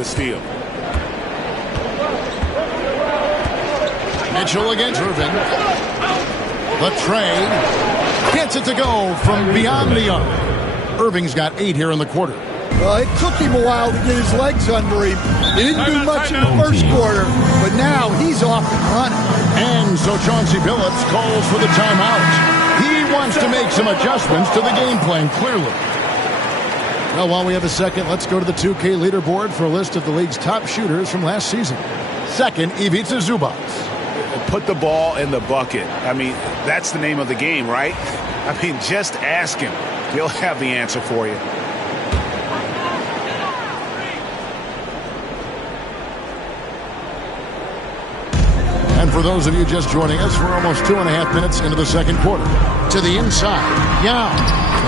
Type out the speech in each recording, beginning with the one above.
the steal. Mitchell against Irving. The trade. Gets it to go from beyond the arc. Irving's got 8 here in the quarter. Well, it took him a while to get his legs under him. He didn't do much in the first quarter, but now he's off and running. And so Chauncey Billups calls for the timeout. He wants to make some adjustments to the game plan, clearly. Well, while we have a second, let's go to the 2K leaderboard for a list of the league's top shooters from last season. Second, Ivica Zubac. Put the ball in the bucket. I mean, that's the name of the game, right? I mean, just ask him. He'll have the answer for you. And for those of you just joining us, we're almost 2.5 minutes into the second quarter. To the inside, Yao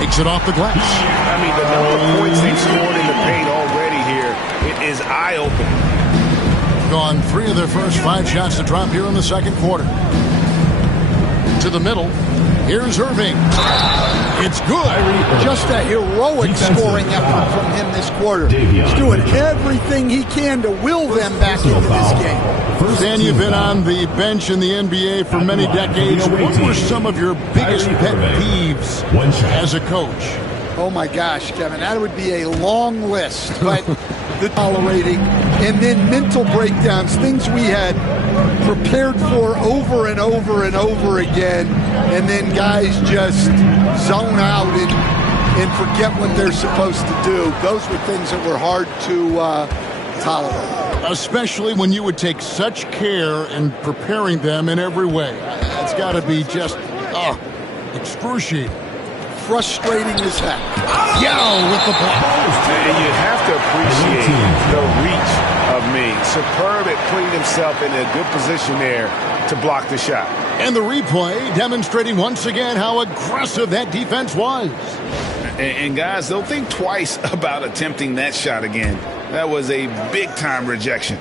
takes it off the glass. I mean, the number of points they've scored in the paint already here, it is eye-opening. Gone 3 of their first 5 shots to drop here in the second quarter. To the middle, here's Irving. It's good. Just a heroic scoring effort from him this quarter. He's doing everything he can to will them back into this game. Dan, you've been on the bench in the NBA for many decades. What were some of your biggest pet peeves as a coach? Oh my gosh, Kevin, that would be a long list. But the tolerating and then mental breakdowns, things we had prepared for over and over and over again, and then guys just zone out and forget what they're supposed to do. Those were things that were hard to tolerate. Especially when you would take such care in preparing them in every way. It's got to be just excruciating. Frustrating as heck. Yao with the block. And you have to appreciate the reach of Ming. Superb at putting himself in a good position there to block the shot. And the replay demonstrating once again how aggressive that defense was. And guys, they'll think twice about attempting that shot again. That was a big-time rejection.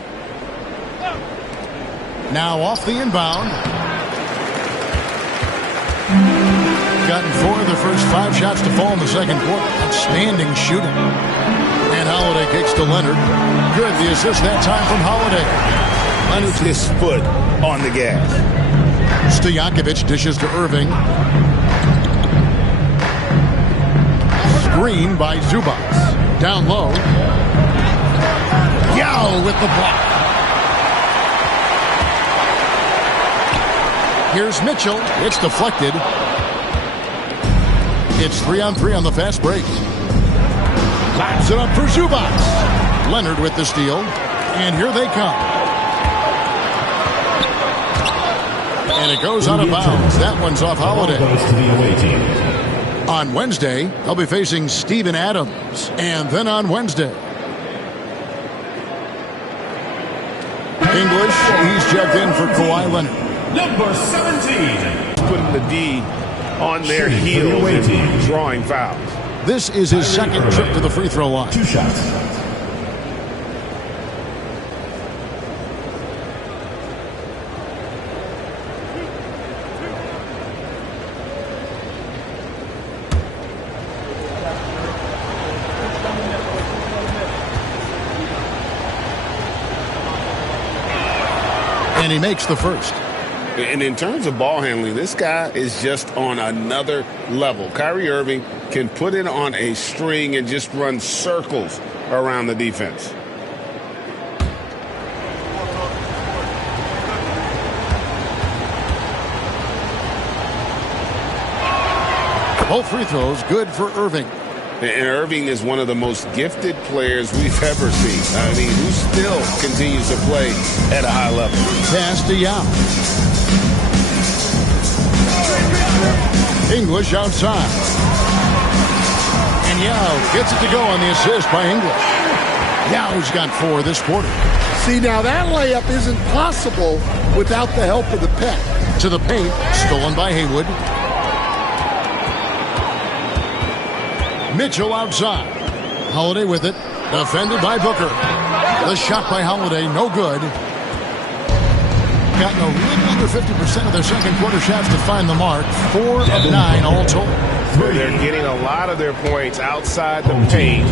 Now off the inbound. Gotten 4 of the first 5 shots to fall in the second quarter. Outstanding shooting. And Holiday kicks to Leonard. Good, the assist that time from Holiday. Leonard's his foot on the gas. Stojakovic dishes to Irving. Screen by Zubac. Down low. Yao with the block. Here's Mitchell. It's deflected. It's 3-on-3 on the fast break. Laps it up for Zubac. Leonard with the steal. And here they come. And it goes out of bounds. That one's off Holiday. On Wednesday, they'll be facing Steven Adams. And then on Wednesday, English, he's checked in for Kawhi Leonard. Number 17. Putting the D on their heels and drawing fouls. This is his second trip to the free throw line. 2 shots. And he makes the first. And in terms of ball handling, this guy is just on another level. Kyrie Irving can put it on a string and just run circles around the defense. Both free throws good for Irving. And Irving is one of the most gifted players we've ever seen. I mean, who still continues to play at a high level. Pass to Yao. English outside. And Yao gets it to go on the assist by English. Yao's got 4 this quarter. See, now that layup isn't possible without the help of the pick. To the paint, stolen by Haywood. Mitchell outside. Holiday with it. Defended by Booker. The shot by Holiday, no good. Gotten a little under 50% of their second quarter shots to find the mark. 4 of 9 all told. They're getting a lot of their points outside the paint.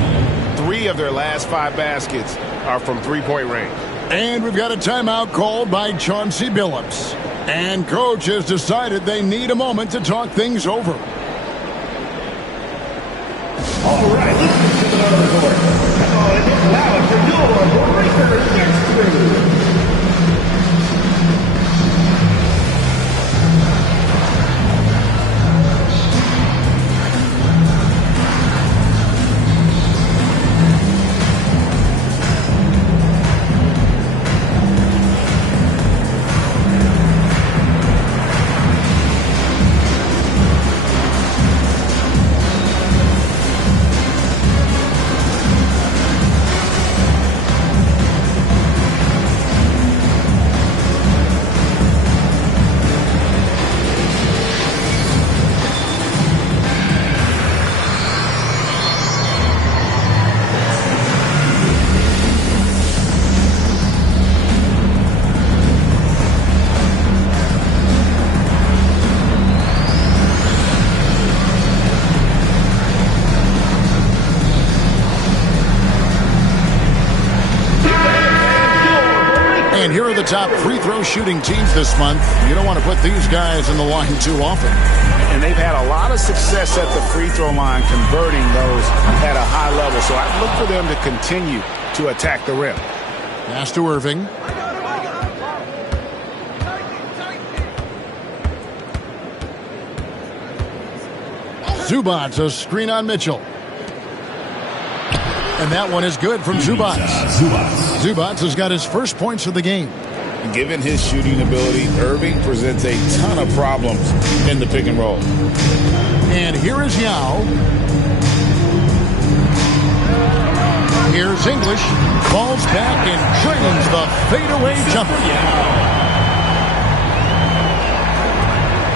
3 of their last 5 baskets are from three-point range. And we've got a timeout called by Chauncey Billups. And coach has decided they need a moment to talk things over. All right, let's get to the court. Come on, and it's loud for your Breakers next crew. And here are the top free throw shooting teams this month. You don't want to put these guys in the line too often. And they've had a lot of success at the free throw line converting those at a high level. So I look for them to continue to attack the rim. Pass to Irving. Zubac, a screen on Mitchell. And that one is good from Zubac. Zubac has got his first points of the game. Given his shooting ability, Irving presents a ton of problems in the pick and roll. And here is Yao. Here's English. Falls back and drains the fadeaway jumper.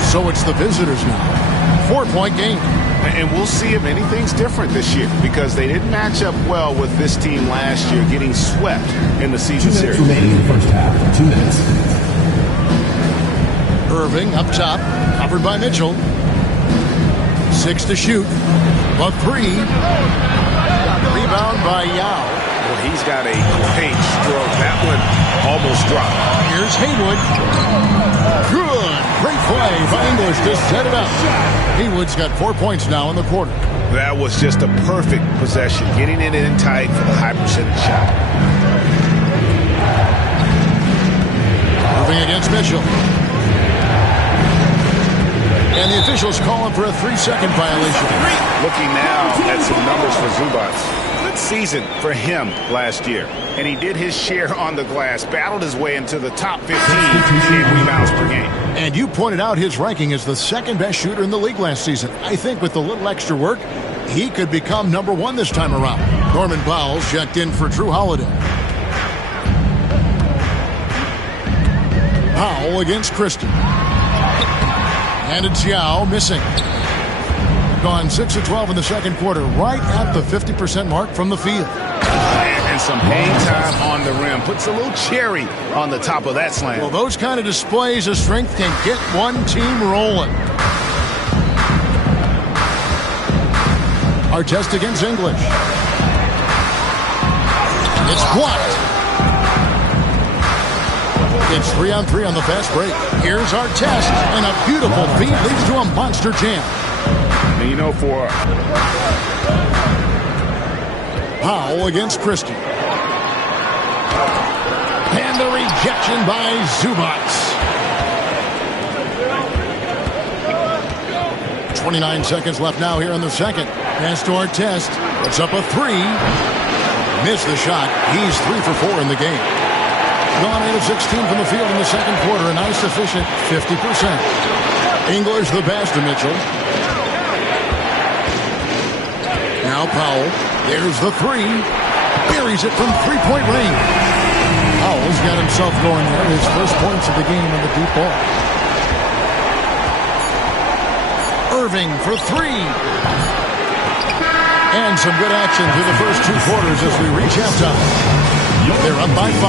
So it's the visitors now. 4-point game. And we'll see if anything's different this year because they didn't match up well with this team last year, getting swept in the season series. 2 minutes remaining in the first half. 2 minutes. Irving up top, covered by Mitchell. 6 to shoot. A 3. Rebound by Yao. Well, he's got a great stroke. That one almost dropped. Here's Haywood. Good. Great play by English to set it up. Haywood's got 4 points now in the quarter. That was just a perfect possession, getting it in tight for the high percentage shot. Moving against Mitchell. And the officials calling for a 3-second violation. Looking now at some numbers for Zubac. Good season for him last year. And he did his share on the glass, battled his way into the top 15 in rebounds per game. And you pointed out his ranking as the second best shooter in the league last season. I think with a little extra work, he could become number 1 this time around. Norman Powell checked in for Drew Holiday. Powell against Christie. And it's Yao missing. Gone 6 of 12 in the second quarter, right at the 50% mark from the field. And some hang time on the rim. Puts a little cherry on the top of that slam. Well, those kind of displays of strength can get one team rolling. Artest against English. It's blocked. It's 3-on-3 on the fast break. Here's Artest, and a beautiful feed leads to a monster jam. And you know, for Powell against Christie. And the rejection by Zubac. 29 seconds left now here in the second. Pass to Artest. Puts up a 3. Missed the shot. He's 3 for 4 in the game. Gone 8 of 16 from the field in the second quarter. A nice efficient 50%. English the pass to Mitchell. Now Powell. There's the 3. Buries it from 3-point range. Powell's got himself going there. His first points of the game on the deep ball. Irving for 3. And some good action through the first 2 quarters as we reach halftime. They're up by 5.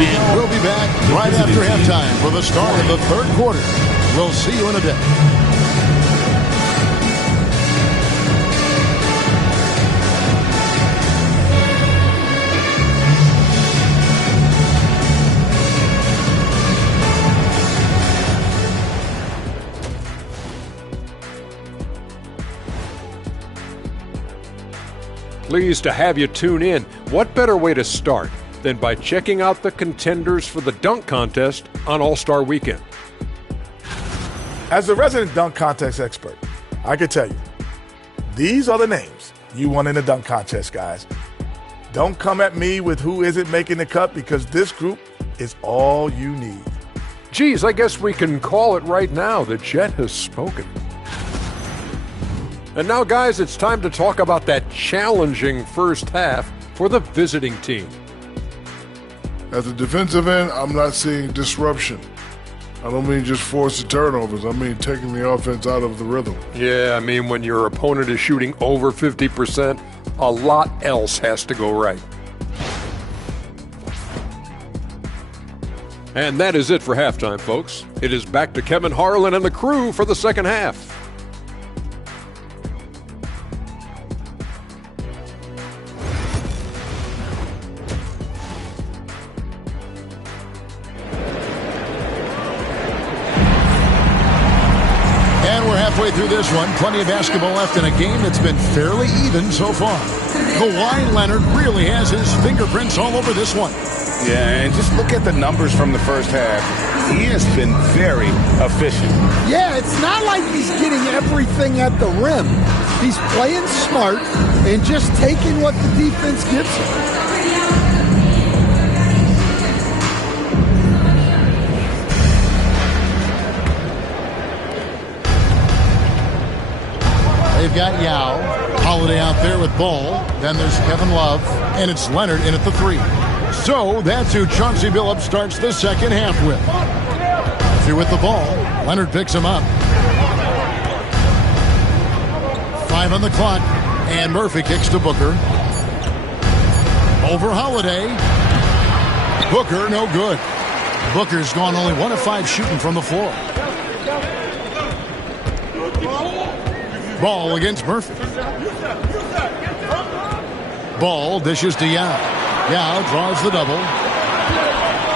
And we'll be back right after halftime for the start of the third quarter. We'll see you in a bit. Pleased to have you tune in. What better way to start than by checking out the contenders for the dunk contest on All-Star Weekend? As a resident dunk contest expert, I can tell you, these are the names you want in the dunk contest, guys. Don't come at me with who isn't making the cut, because this group is all you need. Geez, I guess we can call it right now. The Jet has spoken. And now, guys, it's time to talk about that challenging first half for the visiting team. At the defensive end, I'm not seeing disruption. I don't mean just forced turnovers. I mean taking the offense out of the rhythm. Yeah, I mean when your opponent is shooting over 50%, a lot else has to go right. And that is it for halftime, folks. It is back to Kevin Harlan and the crew for the second half. Halfway through this one, plenty of basketball left in a game that's been fairly even so far. Kawhi Leonard really has his fingerprints all over this one. Yeah, and just look at the numbers from the first half. He has been very efficient. Yeah, it's not like he's getting everything at the rim. He's playing smart and just taking what the defense gives him. They've got Yao, Holiday out there with Ball. Then there's Kevin Love, and it's Leonard in at the 3. So that's who Chauncey Billups starts the second half with. Through with the ball, Leonard picks him up. 5 on the clock, and Murphy kicks to Booker. Over Holiday. Booker, no good. Booker's gone only 1 of 5 shooting from the floor. Ball against Murphy. Ball dishes to Yao. Yao draws the double.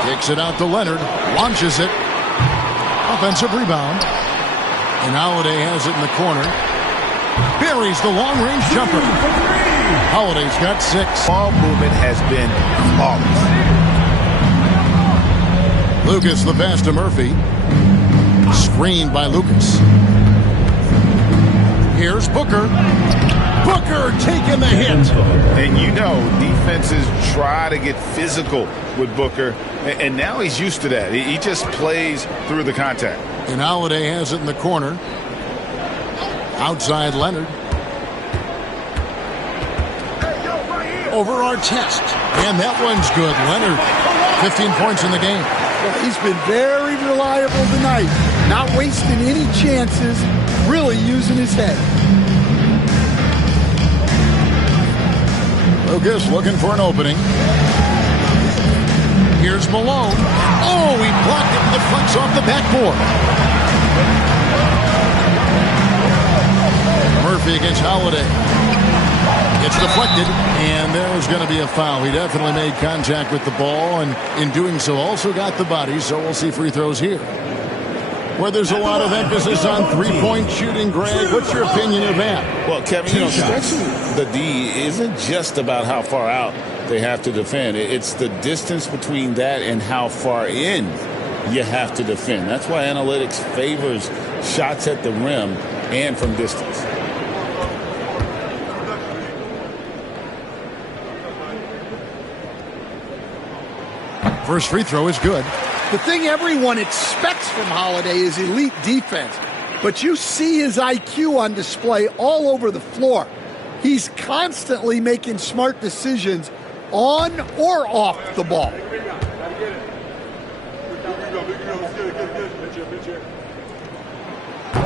Kicks it out to Leonard. Launches it. Offensive rebound. And Holiday has it in the corner. Buries the long-range jumper. Holiday's got 6. Ball movement has been flawless. Lucas the pass to Murphy. Screened by Lucas. Here's Booker. Booker taking the hit. And you know, defenses try to get physical with Booker, and now he's used to that. He just plays through the contact. And Holiday has it in the corner. Outside Leonard. Over Artest. And that one's good. Leonard, 15 points in the game. Well, he's been very reliable tonight. Not wasting any chances. Really using his head. Lucas looking for an opening. Here's Malone. Oh, he blocked it and deflects off the backboard. Murphy against Holiday. It's deflected, and there's going to be a foul. He definitely made contact with the ball, and in doing so also got the body, so we'll see free throws here. Where there's a lot of emphasis on three-point shooting, Greg. What's your opinion of that? Well, Kevin, stretching the D isn't just about how far out they have to defend. It's the distance between that and how far in you have to defend. That's why analytics favors shots at the rim and from distance. First free throw is good. The thing everyone expects from Holiday is elite defense, but you see his IQ on display all over the floor. He's constantly making smart decisions on or off the ball.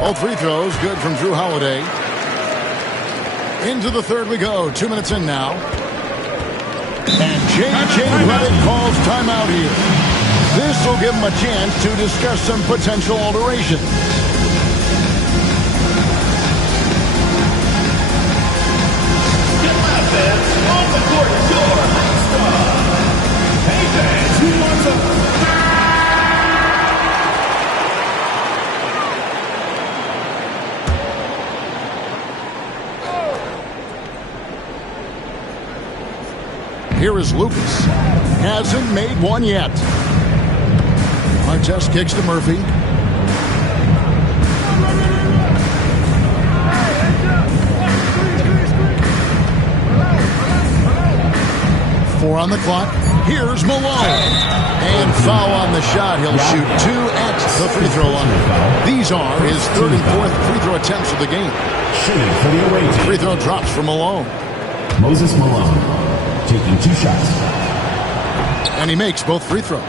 All free throws good from Drew Holiday. Into the third we go. 2 minutes in now. And J.J. Redick calls timeout here. This will give him a chance to discuss some potential alterations. Get my fans on the court door. Hey fans, who wants a... Here is Lucas. Hasn't made one yet. Artest kicks to Murphy. Four on the clock. Here's Malone. And foul on the shot. He'll shoot 2 at the free throw line. These are his third and fourth free throw attempts of the game. Shooting for the away team. Free throw drops for Malone. Moses Malone taking 2 shots. And he makes both free throws.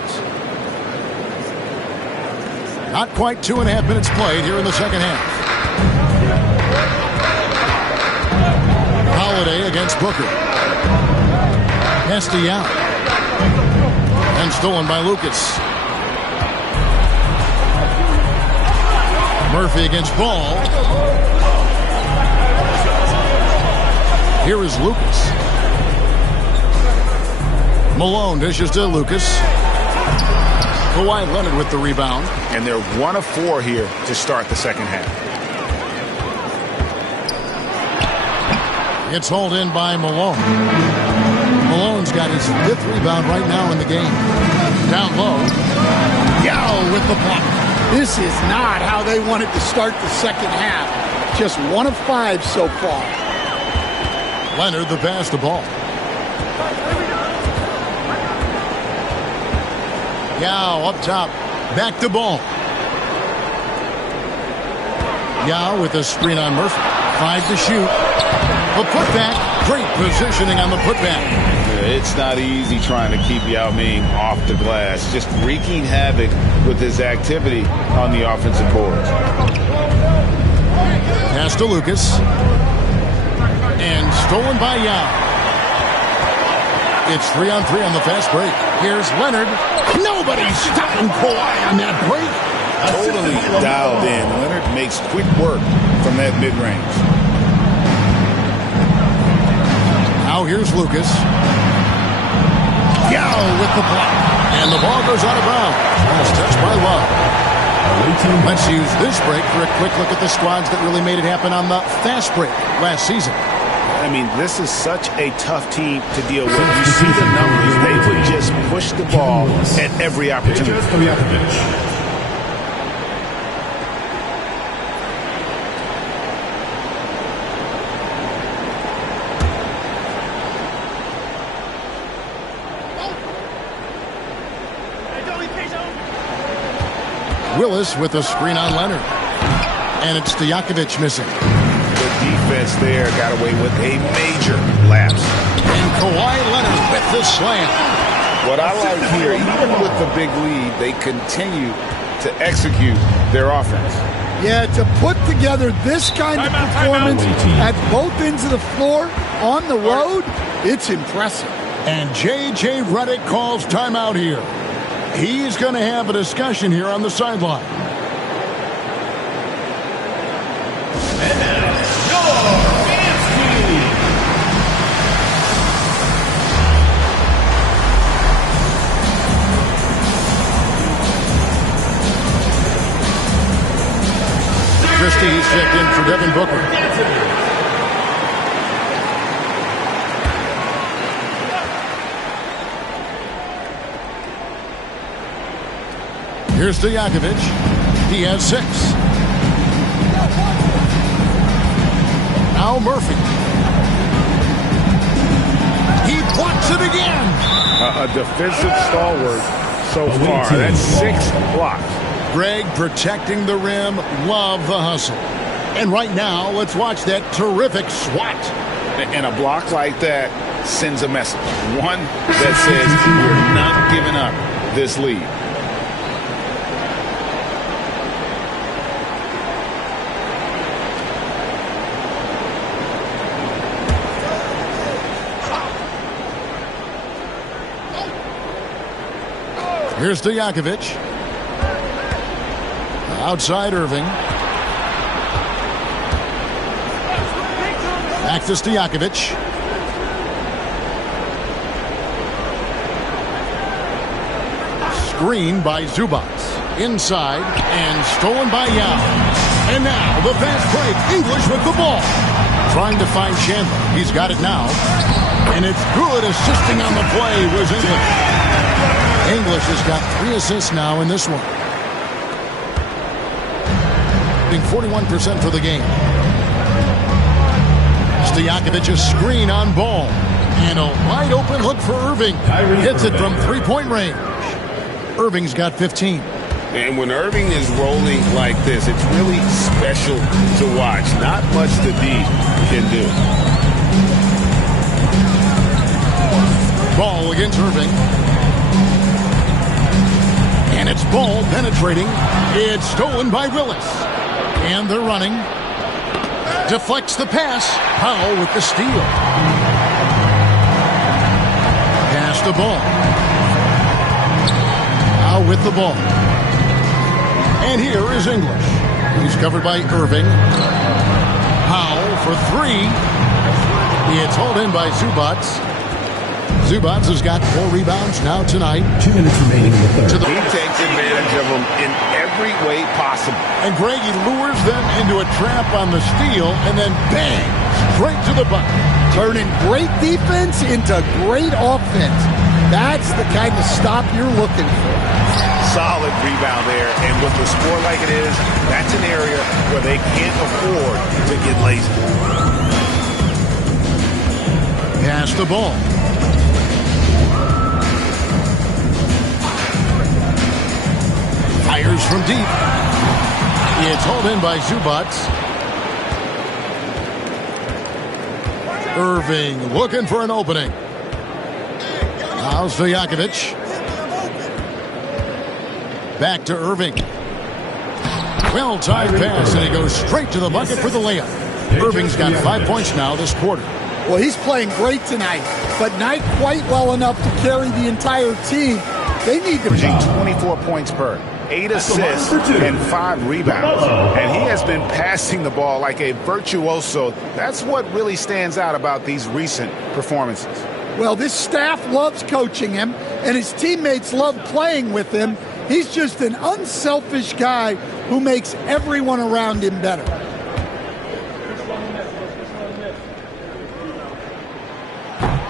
Not quite 2.5 minutes played here in the second half. Holiday against Booker. Nasty out. And stolen by Lucas. Murphy against Ball. Here is Lucas. Malone dishes to Lucas. Kawhi Leonard with the rebound. And they're 1 of 4 here to start the second half. It's hauled in by Malone. Malone's got his 5th rebound right now in the game. Down low. Yao with the block. This is not how they wanted to start the second half. Just 1 of 5 so far. Leonard the pass to Ball. Yao up top. Back to Ball. Yao with a screen on Murphy. 5 to shoot. The putback. Great positioning on the putback. It's not easy trying to keep Yao Ming off the glass. Just wreaking havoc with his activity on the offensive boards. Pass to Lucas. And stolen by Yao. It's 3-on-3 on the fast break. Here's Leonard. Nobody's stopping Kawhi on that break. Totally dialed in. Leonard makes quick work from that mid-range. Now here's Lucas. Yao with the block. And the ball goes out of bounds. Almost touched by Love. Let's use this break for a quick look at the squads that really made it happen on the fast break last season. I mean, this is such a tough team to deal with. You see the numbers. They would just push the ball at every opportunity. Willis with a screen on Leonard. And it's Stojakovic missing. The defense there got away with a major lapse. And Kawhi Leonard with the slam. What I like here, even with the big lead, they continue to execute their offense. Yeah, to put together this kind of performance at both ends of the floor on the road, it's impressive. And J.J. Redick calls timeout here. He's going to have a discussion here on the sideline. And now, your dance team. Christie's checked in for Devin Booker. Here's Stojakovic. He has 6. Now Murphy. He blocks it again. A defensive stalwart so far. That's 6 blocks. Greg protecting the rim. Love the hustle. And right now, let's watch that terrific swat. And a block like that sends a message. One that says we're not giving up this lead. Here's Stojakovic. Outside Irving. Back to Stojakovic. Screen by Zubac. Inside and stolen by Yao. And now the fast break. English with the ball. Trying to find Chandler. He's got it now. And it's good. Assisting on the play was English. English has got 3 assists now in this one. 41% for the game. Stojakovic's screen on Ball. And a wide open look for Irving. Hits it from 3-point range. Irving's got 15. And when Irving is rolling like this, it's really special to watch. Not much the D can do. Ball against Irving. And it's Ball penetrating. It's stolen by Willis. And they're running. Deflects the pass. Powell with the steal. Pass the ball. Now with the ball. And here is English. He's covered by Irving. Powell for 3. It's hauled in by Zubats. Zubats has got 4 rebounds now tonight. 2 minutes remaining in the third. He takes advantage of them in every way possible. And Greg, he lures them into a trap on the steal, and then bang, straight to the bucket. Turning great defense into great offense. That's the kind of stop you're looking for. Solid rebound there, and with the score like it is, that's an area where they can't afford to get lazy. Pass the ball. Fires from deep. It's hauled in by Zubats. Irving looking for an opening. Now Stojakovic. Back to Irving. Well-timed pass, and he goes straight to the bucket for the layup. Irving's got 5 points now this quarter. Well, he's playing great tonight, but not quite well enough to carry the entire team. They need to... 24 points per, 8 assists, and 5 rebounds. And he has been passing the ball like a virtuoso. That's what really stands out about these recent performances. Well, this staff loves coaching him, and his teammates love playing with him. He's just an unselfish guy who makes everyone around him better.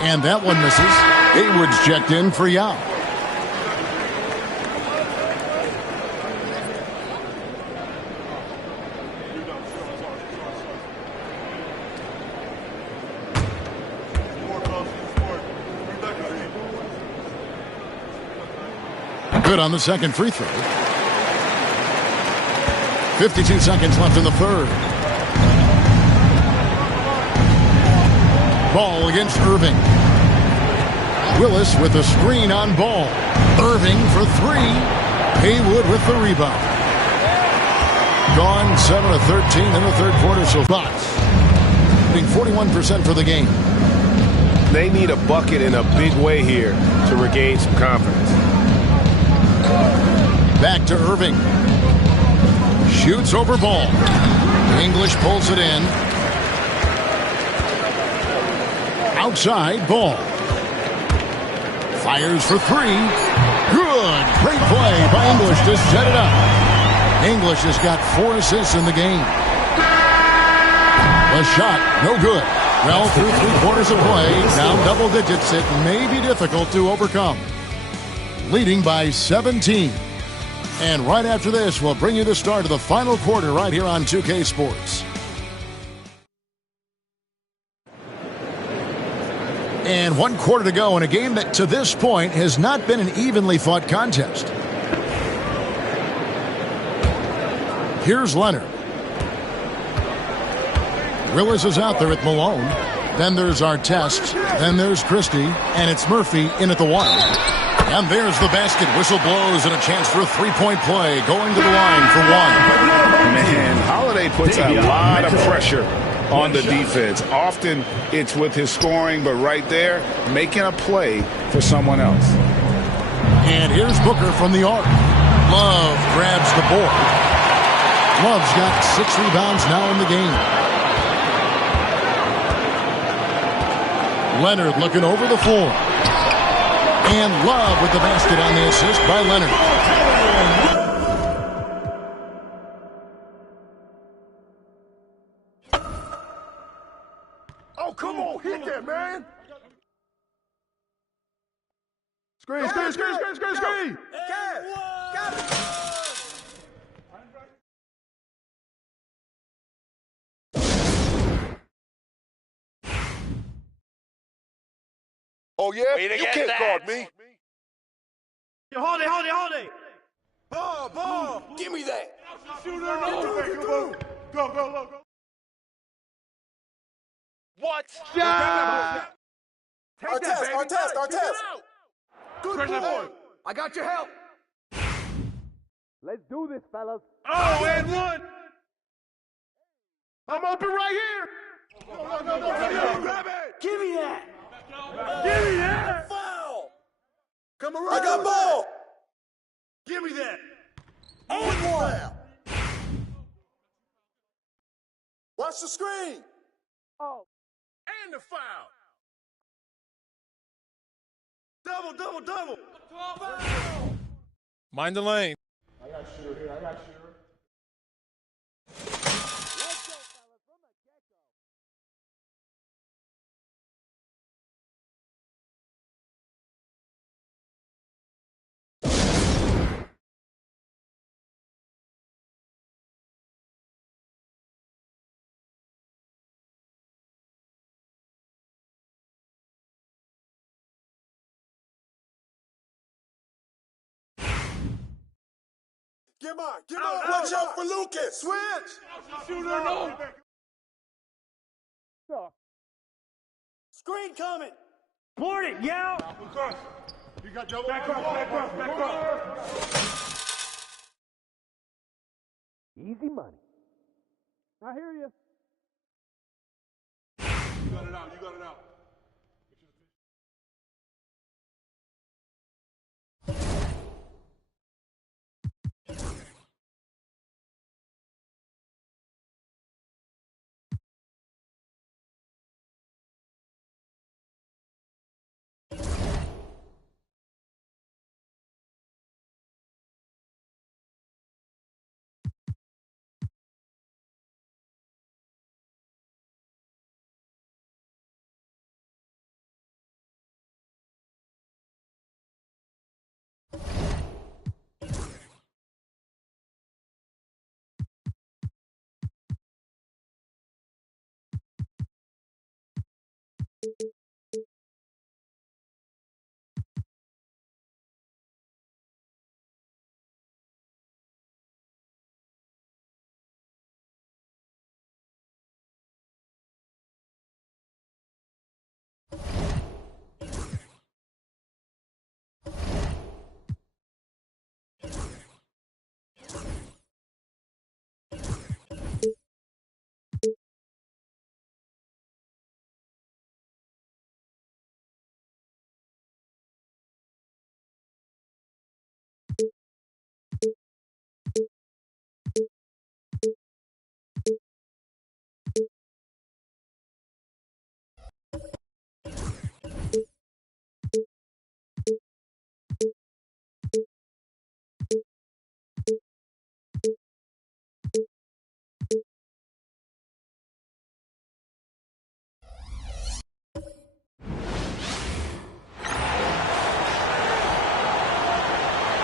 And that one misses. Hayward's checked in for Yao. Good on the second free throw. 52 seconds left in the third. Ball against Irving. Willis with a screen on Ball. Irving for 3. Haywood with the rebound. Gone 7 of 13 in the third quarter. So Bots being 41% for the game. They need a bucket in a big way here to regain some confidence. Back to Irving. Shoots over Ball. English pulls it in. Outside Ball. Fires for 3. Good. Great play by English to set it up. English has got 4 assists in the game. The shot, no good. Well, through 3 quarters of play, down double digits, it may be difficult to overcome. Leading by 17. And right after this, we'll bring you the start of the final quarter right here on 2K Sports. And 1 quarter to go in a game that to this point has not been an evenly fought contest. Here's Leonard. Willis is out there at Malone. Then there's Artest. Then there's Christie. And it's Murphy in at the 1. And there's the basket. Whistle blows and a chance for a 3-point play. Going to the line for 1. Man, Holiday puts a lot of pressure on the defense. Often it's with his scoring, but right there, making a play for someone else. And here's Booker from the arc. Love grabs the board. Love's got 6 rebounds now in the game. Leonard looking over the floor. And Love with the basket on the assist by Leonard. Oh, come on, hit that, man. Screen. Got it. Oh, yeah? You can't guard me. Hold it. Ball. Give me that. Go. What? Yeah. Artest. Good boy. I got your help. Let's do this, fellas. Oh, and one. I'm open right here. Go. Grab it. Give me that. Foul. Come around. I got ball. Give me that. And one. Watch the screen. Oh. And the foul. Double. Mind the lane. I got shooter here. Let's go, fellas, from the get-go. Get mine. Watch out for Lucas. Switch. No. Screen coming. Board it, yeah. You got double. Back cross. Easy money. I hear you. You got it out.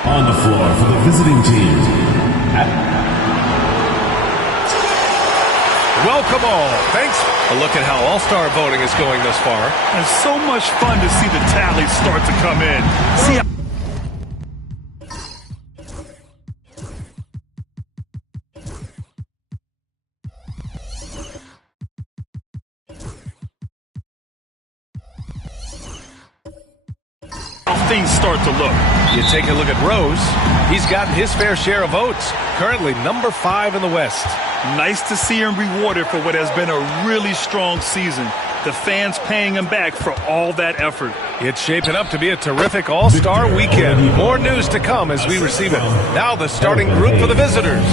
On the floor for the visiting team. Welcome all. Thanks. A look at how All-Star voting is going thus far. It's so much fun to see the tallies start to come in. See how things start to look. You take a look at Rose. He's gotten his fair share of votes. Currently number 5 in the West. Nice to see him rewarded for what has been a really strong season. The fans paying him back for all that effort. It's shaping up to be a terrific All-Star weekend. More news to come as we receive it. Now the starting group for the visitors.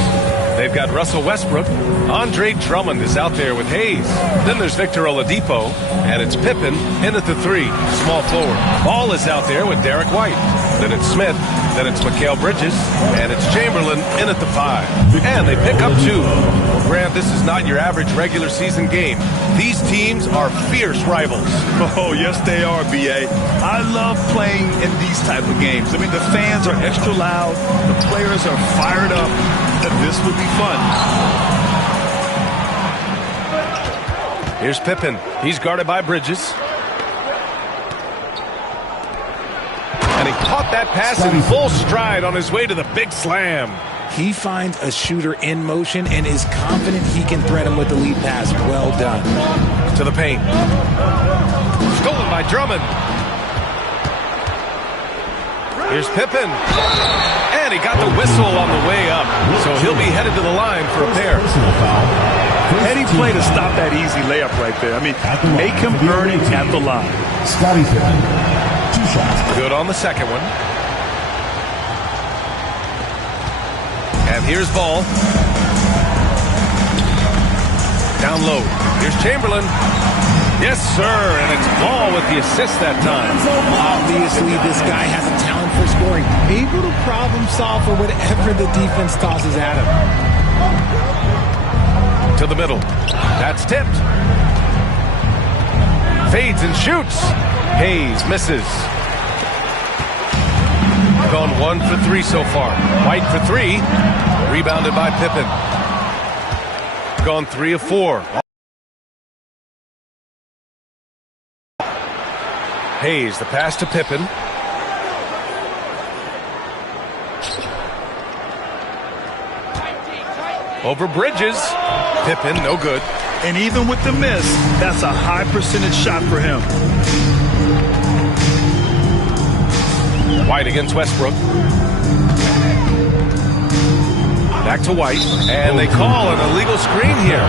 They've got Russell Westbrook. Andre Drummond is out there with Hayes. Then there's Victor Oladipo, and it's Pippen in at the 3, small forward. Ball is out there with Derek White. Then it's Smith. Then it's Mikal Bridges, and it's Chamberlain in at the 5. And they pick up 2. Grant, this is not your average regular season game. These teams are fierce rivals. Oh, yes, they are, B.A. I love playing in these type of games. I mean, the fans are extra loud. The players are fired up. This would be fun. Here's Pippen. He's guarded by Bridges. And he caught that pass in full stride on his way to the big slam. He finds a shooter in motion and is confident he can thread him with the lead pass. Well done. To the paint. Stolen by Drummond. Here's Pippen. And he got the whistle on the way up. So he'll be headed to the line for a pair. Heady play to stop that easy layup right there. I mean, make him earn it at the line. Scottie Pippen, 2 shots. Good on the second one. And here's Ball. Down low. Here's Chamberlain. Yes, sir. And it's Ball with the assist that time. Obviously, this guy has a talent for scoring. Able to problem solve for whatever the defense tosses at him. To the middle. That's tipped. Fades and shoots. Hayes misses. Gone 1 for 3 so far. White for 3. Rebounded by Pippen. Gone 3 of 4. Hayes, the pass to Pippen. Over Bridges. Pippen, no good. And even with the miss, that's a high percentage shot for him. White against Westbrook. Back to White. And they call an illegal screen here.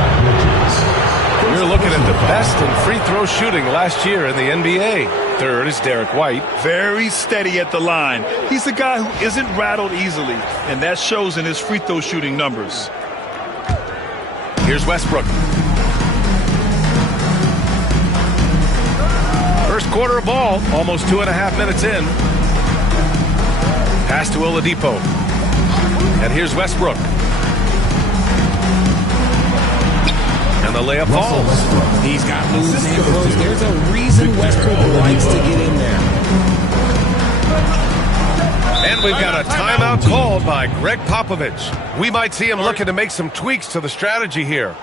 You're looking at the best in free throw shooting last year in the NBA. Third is Derek White. Very steady at the line. He's a guy who isn't rattled easily, and that shows in his free throw shooting numbers. Here's Westbrook. First quarter of ball, almost 2.5 minutes in. Pass to Oladipo. And here's Westbrook. And the layup falls. He's got moves and throws. There's a reason Westbrook likes to get in there. And we've got a timeout called by Greg Popovich. We might see him looking to make some tweaks to the strategy here.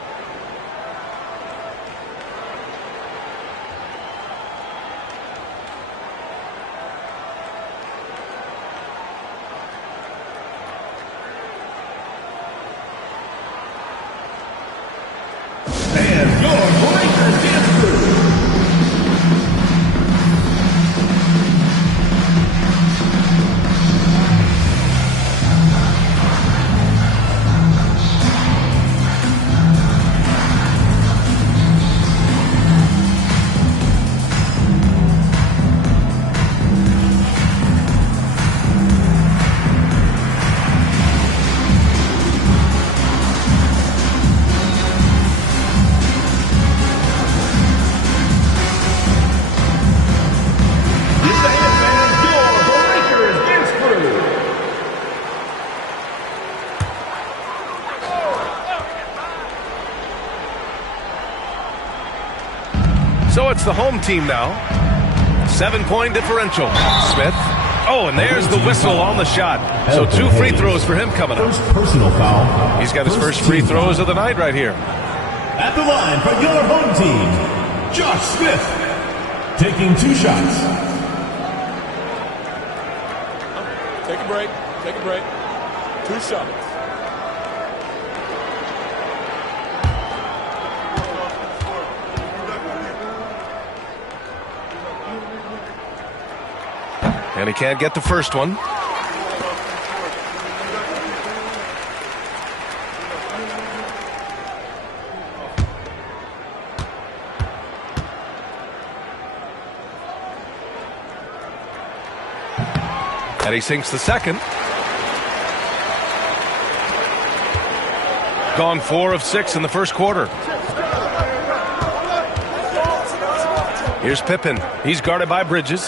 So it's the home team now. 7-point differential. Smith. Oh, and there's the whistle on the shot. So 2 free throws for him coming up. First personal foul. He's got his first free throws of the night right here. At the line for your home team, Josh Smith, taking 2 shots. Take a break. Take a break. 2 shots. And he can't get the first one. And he sinks the second. Gone 4 of 6 in the first quarter. Here's Pippen. He's guarded by Bridges.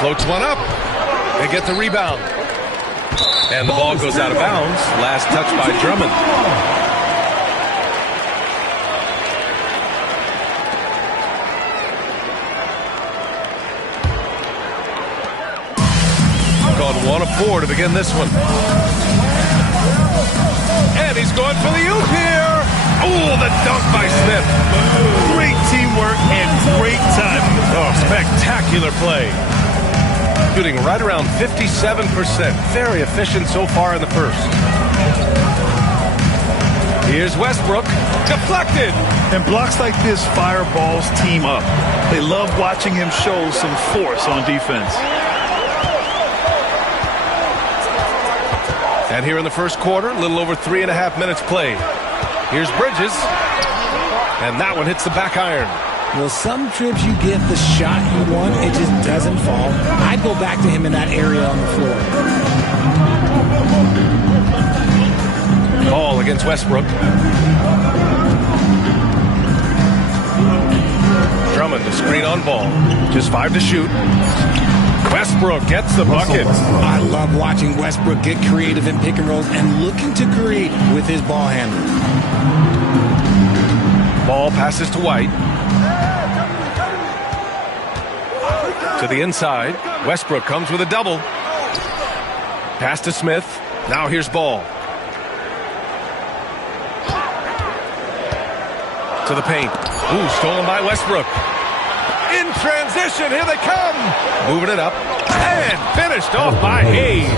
Floats one up. They get the rebound. And the ball goes out of bounds. Last touch by Drummond. Called 1 of 4 to begin this one. And he's going for the oop here. Oh, the dunk by Smith. Great teamwork and great timing. Oh, spectacular play. Shooting right around 57%. Very efficient so far in the first. Here's Westbrook. Deflected. And blocks like this fire balls team up. They love watching him show some force on defense. And here in the first quarter, a little over 3.5 minutes played. Here's Bridges. And that one hits the back iron. Well, some trips you get the shot you want, it just doesn't fall. I'd go back to him in that area on the floor. Ball against Westbrook. Drummond to screen on ball. Just 5 to shoot. Westbrook gets the bucket. I love watching Westbrook get creative in pick and rolls and looking to create with his ball handle. Ball passes to White. To the inside. Westbrook comes with a double. Pass to Smith. Now here's Ball. To the paint. Ooh, stolen by Westbrook. In transition, here they come. Moving it up. And finished off by Hayes.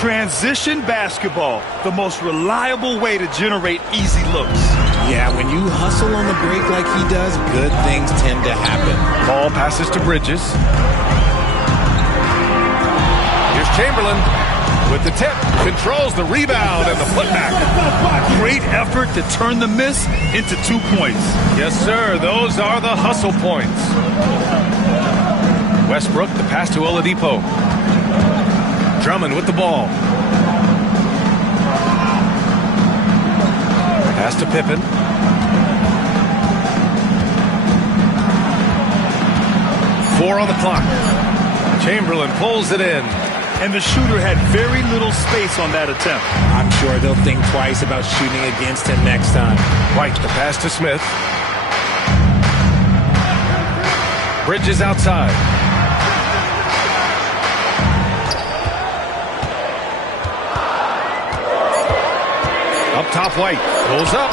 Transition basketball, the most reliable way to generate easy looks. Yeah, when you hustle on the break like he does, good things tend to happen. Ball passes to Bridges. Here's Chamberlain with the tip. Controls the rebound and the putback. Great effort to turn the miss into 2 points. Yes, sir. Those are the hustle points. Westbrook, the pass to Oladipo. Drummond with the ball. Pass to Pippen. Four on the clock. Chamberlain pulls it in. And the shooter had very little space on that attempt. I'm sure they'll think twice about shooting against him next time. White, the pass to Smith. Bridges outside. Up top, White. Pulls up.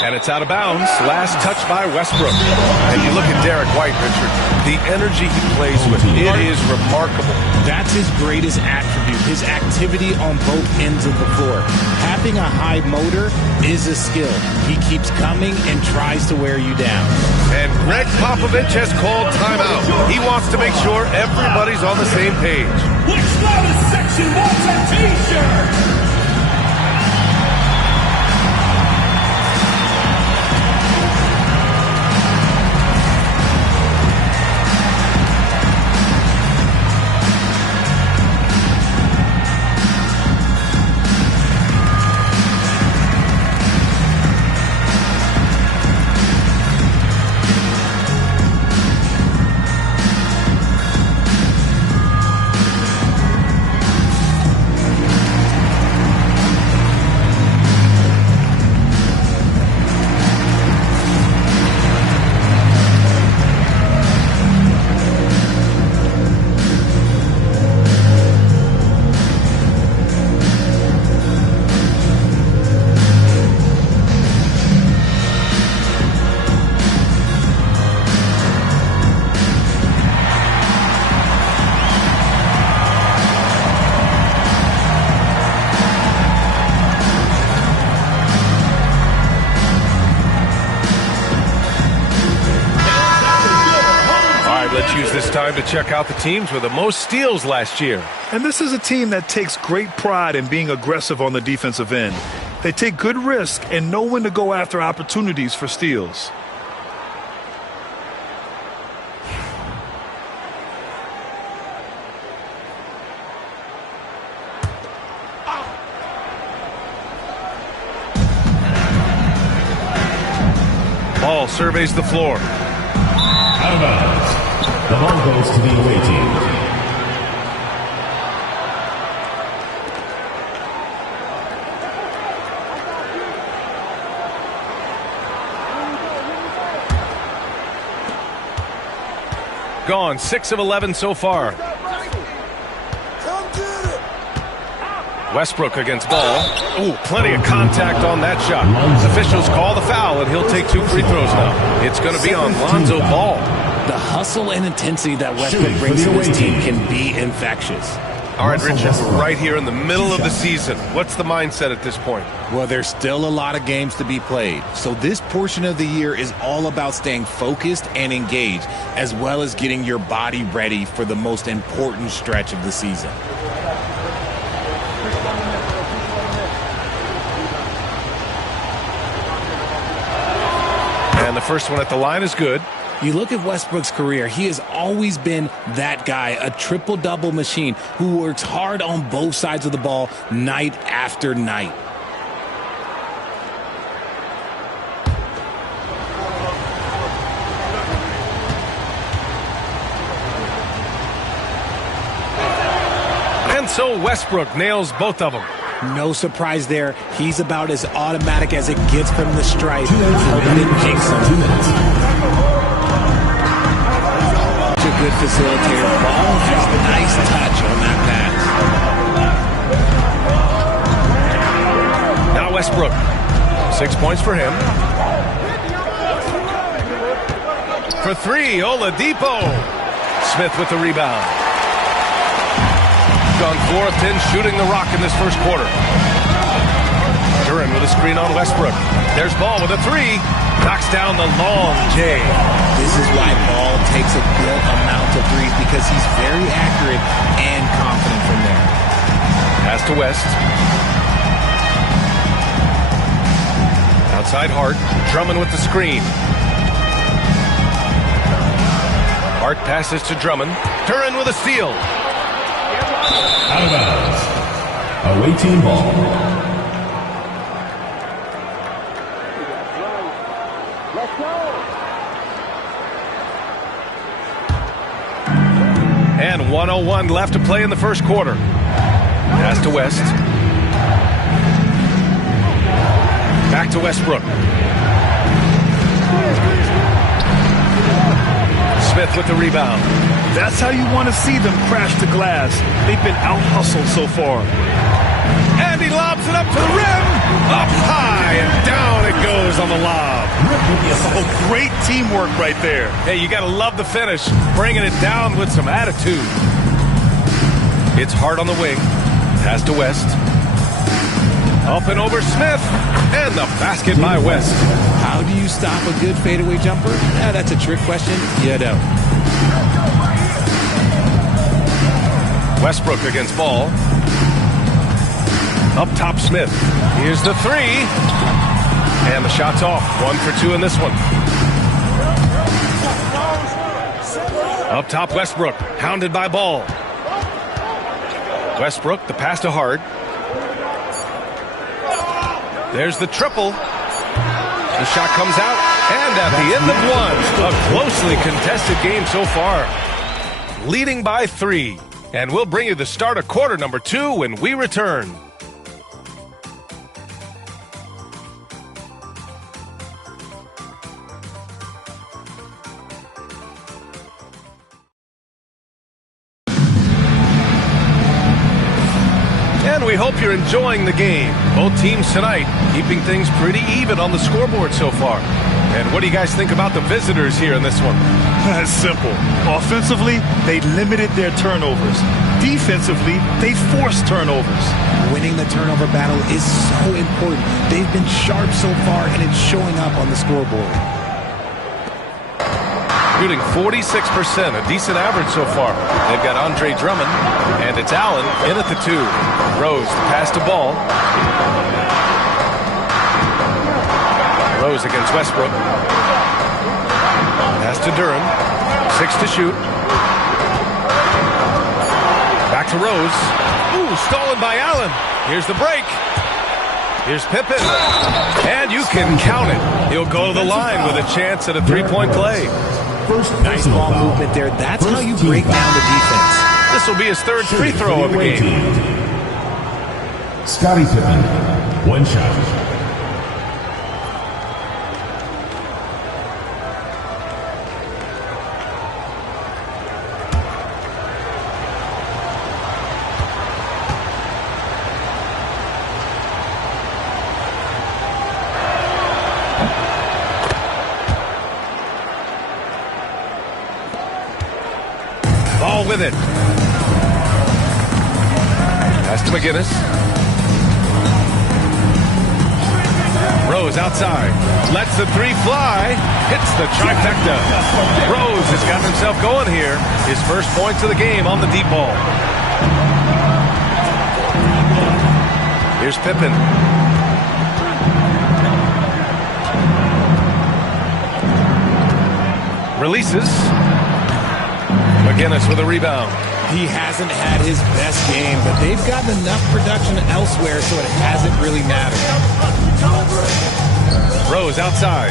And it's out of bounds. Last touch by Westbrook. And you look at Derek White, Richard. The energy he plays with, it is remarkable. That's his greatest attribute, his activity on both ends of the floor. Having a high motor is a skill. He keeps coming and tries to wear you down. And Greg Popovich has called timeout. He wants to make sure everybody's on the same page. Which loudest section wants a t-shirt? Time to check out the teams with the most steals last year. And this is a team that takes great pride in being aggressive on the defensive end. They take good risk and know when to go after opportunities for steals. Ball surveys the floor. Out of bounds. The ball goes to the away team. Gone, 6 of 11 so far. Westbrook against Ball. Ooh, plenty of contact on that shot. Officials call the foul, and he'll take 2 free throws now. It's going to be on Lonzo Ball. The hustle and intensity that Westbrook brings to this team can be infectious. All right, Richard, we're right here in the middle of the season. What's the mindset at this point? Well, there's still a lot of games to be played. So this portion of the year is all about staying focused and engaged, as well as getting your body ready for the most important stretch of the season. And the first one at the line is good. You look at Westbrook's career, he has always been that guy, a triple-double machine who works hard on both sides of the ball night after night. And so Westbrook nails both of them. No surprise there. He's about as automatic as it gets from the stripe. Hope it didn't jinx him. A good facilitator. Ball has a nice touch on that pass. Now Westbrook. 6 points for him. For 3, Oladipo. Smith with the rebound. Gone 4 of 10 shooting the rock in this first quarter. Duran with a screen on Westbrook. There's Ball with a 3. Knocks down the long J. This is why Ball takes a good amount of threes, because he's very accurate and confident from there. Pass to West. Outside Hart. Drummond with the screen. Hart passes to Drummond. Duran with a steal. Out of bounds. Away team ball. And 1:01 left to play in the first quarter. Pass to West. Back to Westbrook. Smith with the rebound. That's how you want to see them crash the glass. They've been out-hustled so far. And he lobs it up to the rim. Up high and down it goes on the lob. Oh, great teamwork right there. Hey, you got to love the finish. Bringing it down with some attitude. It's Hart on the wing. Pass to West. Up and over Smith. And the basket by West. How do you stop a good fadeaway jumper? That's a trick question. You don't. Westbrook against Ball. Up top Smith. Here's the 3. And the shot's off. 1 for 2 in this one. Up top Westbrook. Hounded by Ball. Westbrook, the pass to Hart. There's the triple. The shot comes out. And at the end of one, a closely contested game so far. Leading by 3. And we'll bring you the start of quarter number 2 when we return. And we hope you're enjoying the game. Both teams tonight keeping things pretty even on the scoreboard so far. And what do you guys think about the visitors here in this one? It's simple. Offensively, they limited their turnovers. Defensively, they forced turnovers. Winning the turnover battle is so important. They've been sharp so far, and it's showing up on the scoreboard. Shooting 46%, a decent average so far. They've got Andre Drummond, and it's Allen in at the 2. Rose, the pass to Ball. Rose against Westbrook. Pass to Duran. 6 to shoot. Back to Rose. Ooh, stolen by Allen. Here's the break. Here's Pippen. And you can count it. He'll go to the line with a chance at a three-point play. Nice ball movement there. That's how you break down the defense. This will be his third free throw of the game. Scottie Pippen, one shot. Ball with it. Pass to McGinnis. Rose outside. Lets the three fly. Hits the trifecta. Rose has gotten himself going here. His first points of the game on the deep ball. Here's Pippen. Releases. McGinnis with a rebound. He hasn't had his best game, but they've gotten enough production elsewhere so it hasn't really mattered. Rose outside.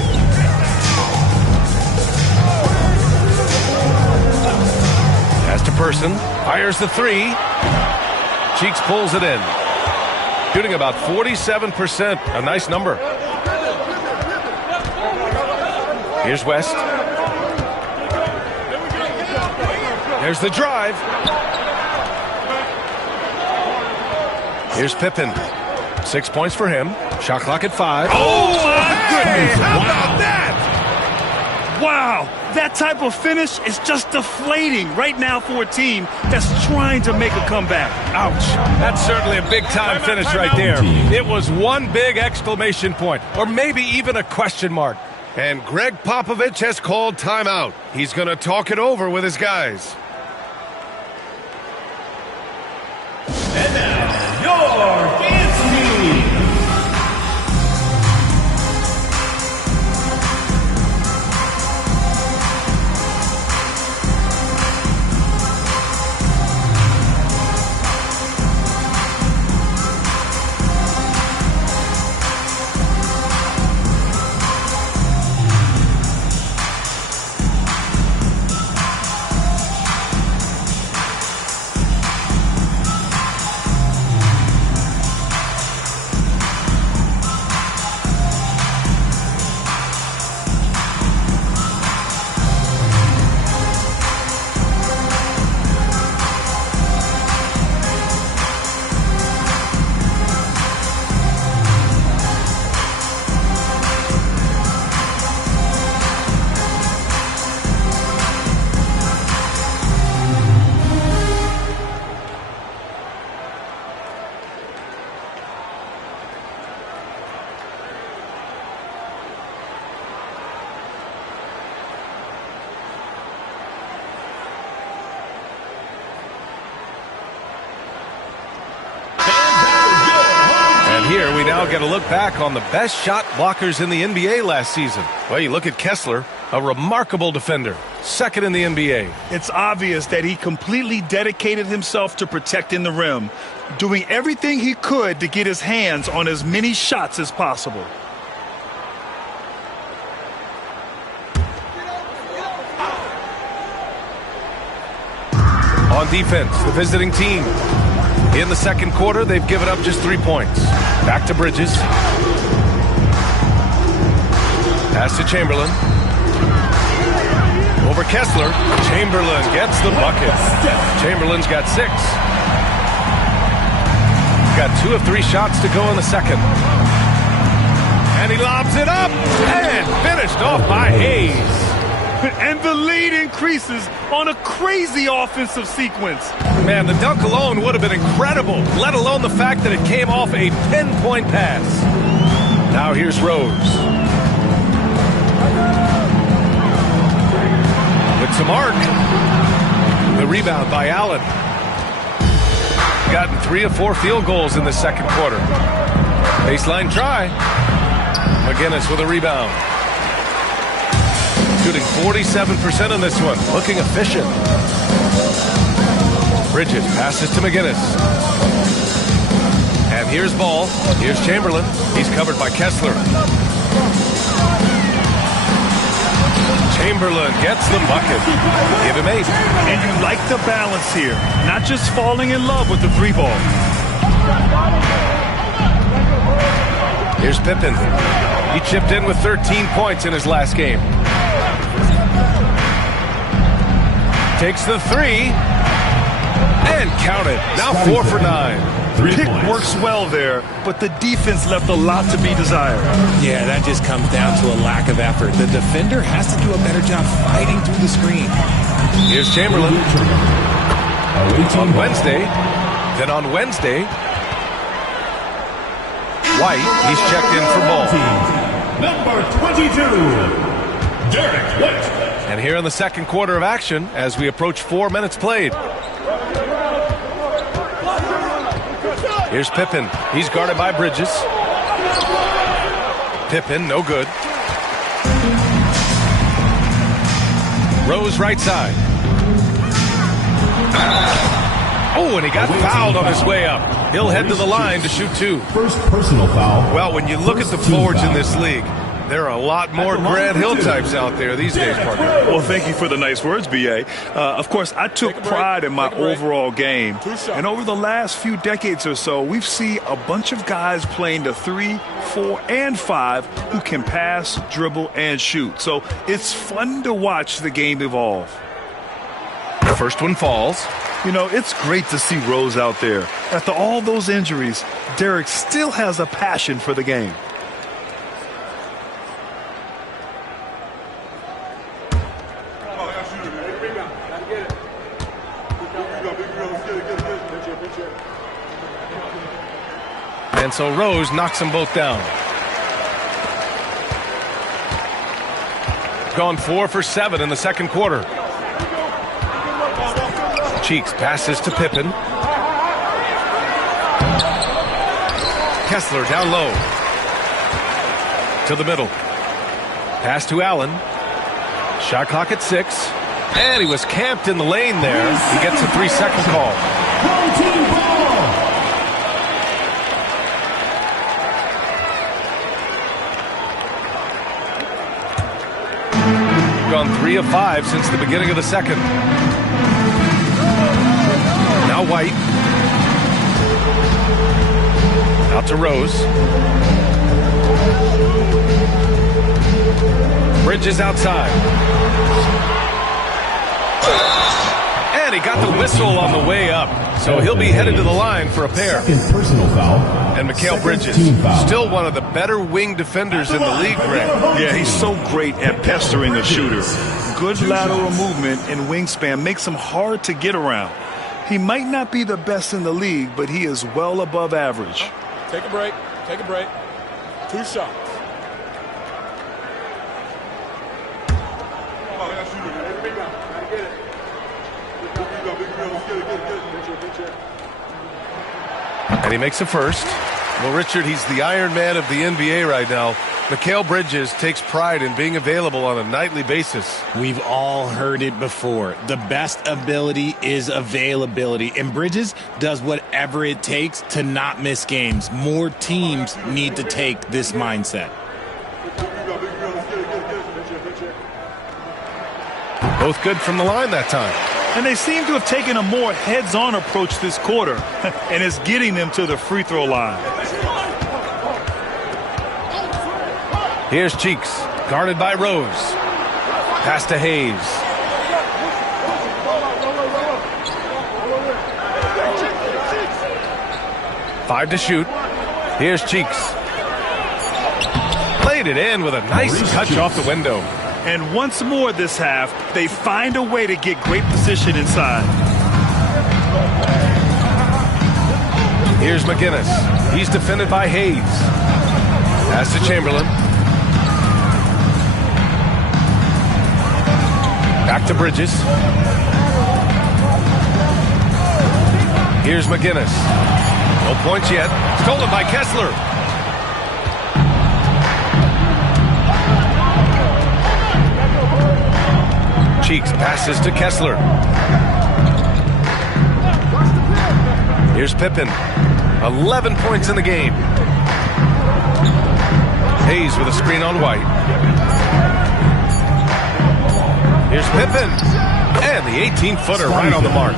Pass to Person. Fires the three. Cheeks pulls it in. Shooting about 47%. A nice number. Here's West. There's the drive. Here's Pippen. 6 points for him. Shot clock at 5. Oh, my goodness. How about that? Wow. That type of finish is just deflating right now for a team that's trying to make a comeback. Ouch. That's certainly a big-time finish right there. It was one big exclamation point, or maybe even a question mark. And Greg Popovich has called timeout. He's going to talk it over with his guys. And now, your dance team. Here we now get a look back on the best shot blockers in the NBA last season. Well, you look at Kessler, a remarkable defender, second in the NBA. It's obvious that he completely dedicated himself to protecting the rim, doing everything he could to get his hands on as many shots as possible. On defense, the visiting team. In the second quarter, they've given up just 3 points. Back to Bridges. Pass to Chamberlain. Over Kessler. Chamberlain gets the bucket. Chamberlain's got 6. Got 2 of 3 shots to go in the second. And he lobs it up. And finished off by Hayes. And the lead increases on a crazy offensive sequence. Man, the dunk alone would have been incredible, let alone the fact that it came off a pinpoint pass. Now here's Rose. With some arc. The rebound by Allen. Gotten 3 of 4 field goals in the second quarter. Baseline try. McGinnis with a rebound. Shooting 47% on this one. Looking efficient. Bridges passes to McGinnis. And here's Ball. Here's Chamberlain. He's covered by Kessler. Chamberlain gets the bucket. Give him 8. And you like the balance here. Not just falling in love with the 3-ball. Here's Pippen. He chipped in with 13 points in his last game. Takes the 3. And count it. Now 4 for 9. Pick works well there, but the defense left a lot to be desired. Yeah, that just comes down to a lack of effort. The defender has to do a better job fighting through the screen. Here's Chamberlain. On Wednesday. Then on Wednesday, White, he's checked in for Ball. Number 22, Derek White. And here in the second quarter of action, as we approach 4 minutes played. Here's Pippen. He's guarded by Bridges. Pippen, no good. Rose right side. Oh, and he got fouled on his way up. He'll head to the line to shoot 2. First personal foul. Well, when you look at the forwards in this league, there are a lot more Grant Hill types out there these days, partner. Well, thank you for the nice words, B.A. Of course, I took pride in my overall game. And over the last few decades or so, we've seen a bunch of guys playing the 3, 4, and 5 who can pass, dribble, and shoot. So it's fun to watch the game evolve. The first one falls. You know, it's great to see Rose out there. After all those injuries, Derek still has a passion for the game. And so Rose knocks them both down. Gone 4 for 7 in the second quarter. Cheeks passes to Pippen. Kessler down low. To the middle. Pass to Allen. Shot clock at 6. And he was camped in the lane there. He gets a 3-second call. Gone 3 of 5 since the beginning of the second. Now White. Out to Rose. Bridges outside. And he got the whistle on the way up. So he'll be headed to the line for a pair. Second personal foul. And Mikal Bridges, still one of the better wing defenders in the league, Greg. Yeah, he's so great at pestering a shooter. Good lateral movement and wingspan makes him hard to get around. He might not be the best in the league, but he is well above average. Take a break. Take a break. 2 shots. And he makes a first. Well, Richard, he's the Iron Man of the NBA right now. Mikal Bridges takes pride in being available on a nightly basis. We've all heard it before. The best ability is availability. And Bridges does whatever it takes to not miss games. More teams need to take this mindset. Both good from the line that time. And they seem to have taken a more heads-on approach this quarter, and it's getting them to the free throw line. Here's Cheeks, guarded by Rose. Pass to Hayes. Five to shoot. Here's Cheeks. Played it in with a nice touch off the window. And once more this half, they find a way to get great position inside. Here's McGinnis. He's defended by Hayes. Pass to Chamberlain. Back to Bridges. Here's McGinnis. No points yet. Stolen by Kessler. Cheeks passes to Kessler. Here's Pippen. 11 points in the game. Hayes with a screen on White. Here's Pippen. And the 18-footer right on the mark.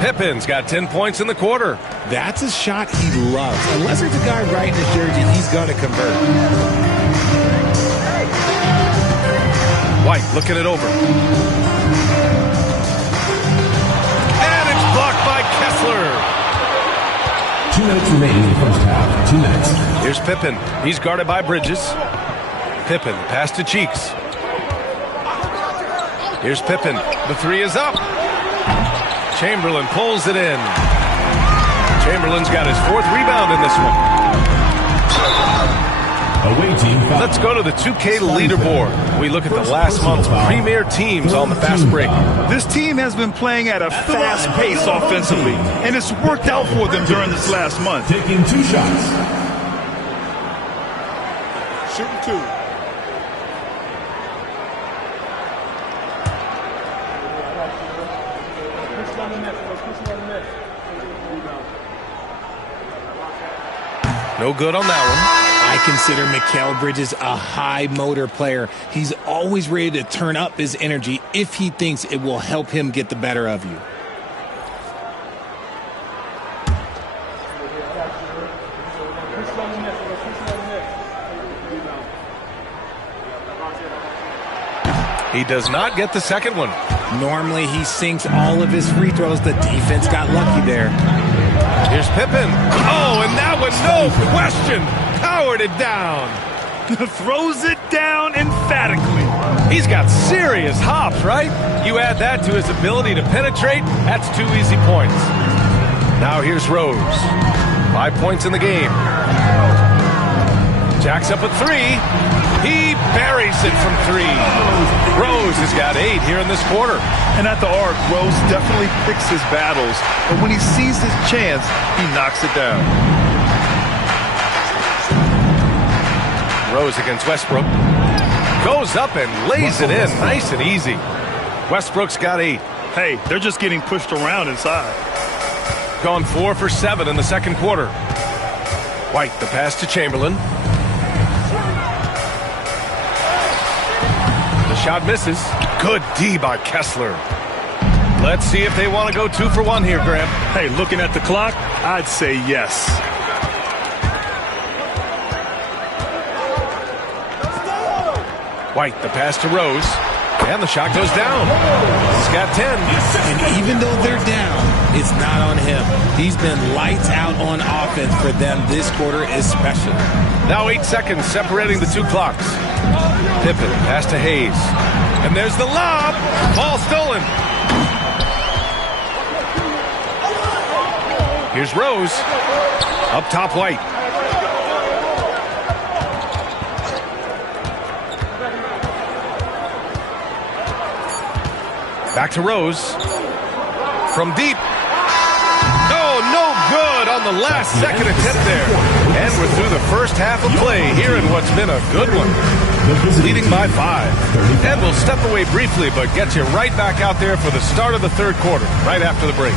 Pippen's got 10 points in the quarter. That's a shot he loves. Unless there's a guy right in his jersey, he's going to convert. White looking it over. And it's blocked by Kessler. 2 minutes remaining in the first half. 2 minutes. Here's Pippen. He's guarded by Bridges. Pippen, pass to Cheeks. Here's Pippen. The three is up. Chamberlain pulls it in. Chamberlain's got his 4th rebound in this one. Away team. Let's go to the 2K leaderboard. We look at the last month's premier teams on the fast break. This team has been playing at a fast pace offensively, and it's worked out for them during this last month. Taking 2 shots. Shooting 2. No good on that one. I consider Mikal Bridges a high motor player. He's always ready to turn up his energy if he thinks it will help him get the better of you. He does not get the second one. Normally he sinks all of his free throws. The defense got lucky there. Here's Pippen. Oh, and that was no question. Powered it down. Throws it down emphatically. He's got serious hops, right? You add that to his ability to penetrate, that's 2 easy points. Now here's Rose. 5 points in the game. Jacks up a 3. He buries it from 3. Rose has got 8 here in this quarter. And at the arc, Rose definitely picks his battles, but when he sees his chance, he knocks it down. Rose against Westbrook. Goes up and lays it in nice and easy. Westbrook's got 8. Hey, they're just getting pushed around inside. Gone 4 for 7 in the second quarter. White, the pass to Chamberlain. The shot misses. Good D by Kessler. Let's see if they want to go 2 for 1 here, Graham. Hey, looking at the clock, I'd say yes. White, the pass to Rose. And the shot goes down. He's got 10. And even though they're down, it's not on him. He's been lights out on offense for them this quarter especially. Now 8 seconds separating the 2 clocks. Pippen, pass to Hayes. And there's the lob. Ball stolen. Here's Rose. Up top, White. Back to Rose. From deep. Oh, no good on the last second attempt there. And we're through the first half of play here in what's been a good one. Leading by 5. And we'll step away briefly, but get you right back out there for the start of the third quarter, right after the break.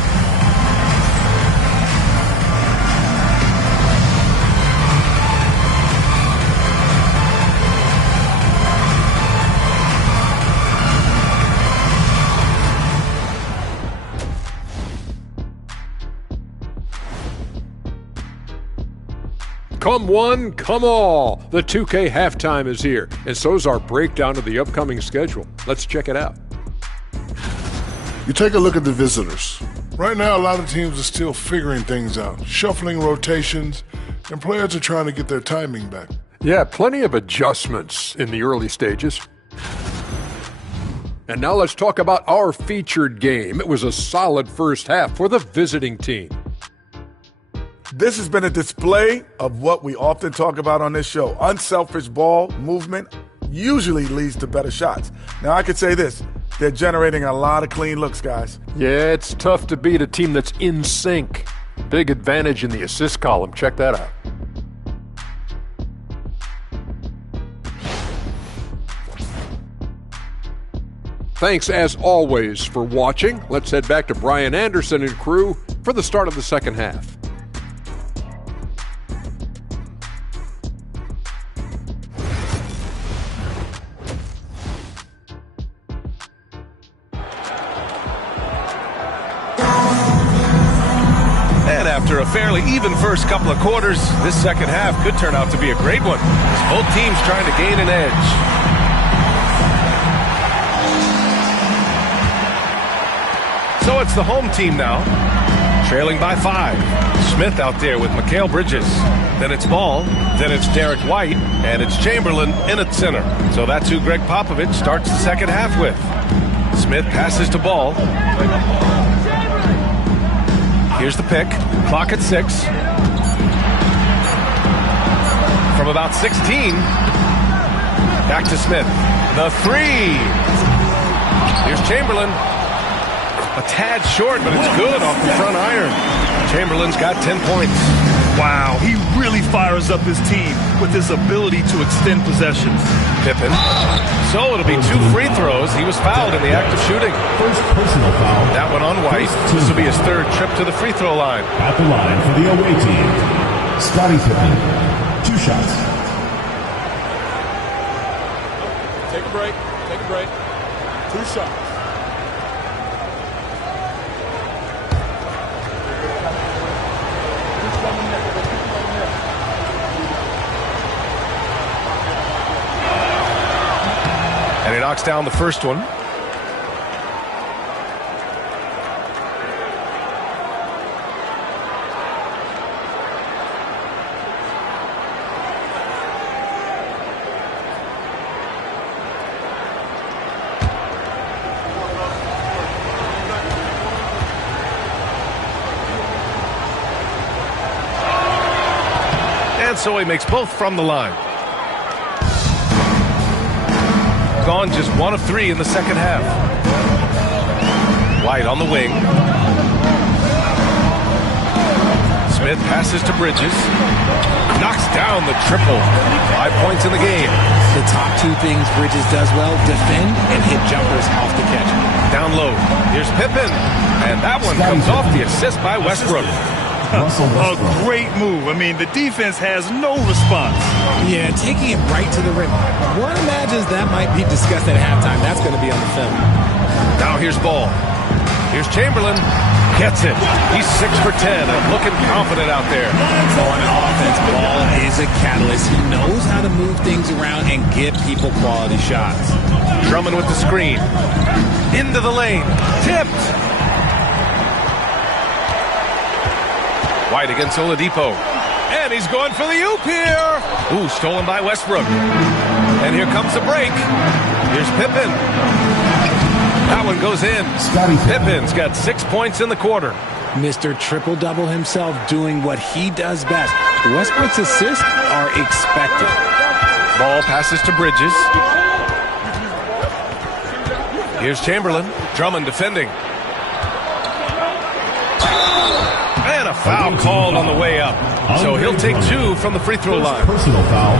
Come one, come all. The 2K halftime is here, and so's our breakdown of the upcoming schedule. Let's check it out. You take a look at the visitors. Right now, a lot of teams are still figuring things out, shuffling rotations, and players are trying to get their timing back. Yeah, plenty of adjustments in the early stages. And now let's talk about our featured game. It was a solid first half for the visiting team. This has been a display of what we often talk about on this show. Unselfish ball movement usually leads to better shots. Now, I could say this. They're generating a lot of clean looks, guys. Yeah, it's tough to beat a team that's in sync. Big advantage in the assist column. Check that out. Thanks, as always, for watching. Let's head back to Brian Anderson and crew for the start of the second half. after a fairly even first couple of quarters, this second half could turn out to be a great one. Both teams trying to gain an edge. So it's the home team now, trailing by 5. Smith out there with Mikal Bridges. Then it's Ball. Then it's Derek White. And it's Chamberlain in at center. So that's who Greg Popovich starts the second half with. Smith passes to Ball. Here's the pick. Clock at 6. From about 16. Back to Smith. The 3. Here's Chamberlain. A tad short, but it's good off the front iron. Chamberlain's got 10 points. Wow, he really fires up his team with his ability to extend possessions. Pippen. So it'll be 2 free throws. He was fouled in the act of shooting. First personal foul. That one on White. This will be his 3rd trip to the free throw line. At the line for the away team, Scottie Pippen. 2 shots. Take a break. Take a break. 2 shots. And he knocks down the first one. And so he makes both from the line. Gone just 1 of 3 in the second half. White on the wing. Smith passes to Bridges. Knocks down the triple. 5 points in the game. The top 2 things Bridges does well, defend and hit jumpers off the catch. Down low. Here's Pippen. And that one comes off the assist by Westbrook. A great move. I mean, the defense has no response. Yeah, taking it right to the rim. One imagines that might be discussed at halftime. That's going to be on the film. Now here's Ball. Here's Chamberlain. Gets it. He's 6 for 10 and looking confident out there. On offense, Ball is a catalyst. He knows how to move things around and get people quality shots. Drummond with the screen. Into the lane. Tipped. White against Oladipo. And he's going for the oop here. Ooh, stolen by Westbrook. And here comes the break. Here's Pippen. That one goes in. Pippen's got 6 points in the quarter. Mr. Triple-Double himself doing what he does best. Westbrook's assists are expected. Ball passes to Bridges. Here's Chamberlain. Drummond defending. And a foul called on the way up. So he'll take 2 from the free throw line. Personal foul.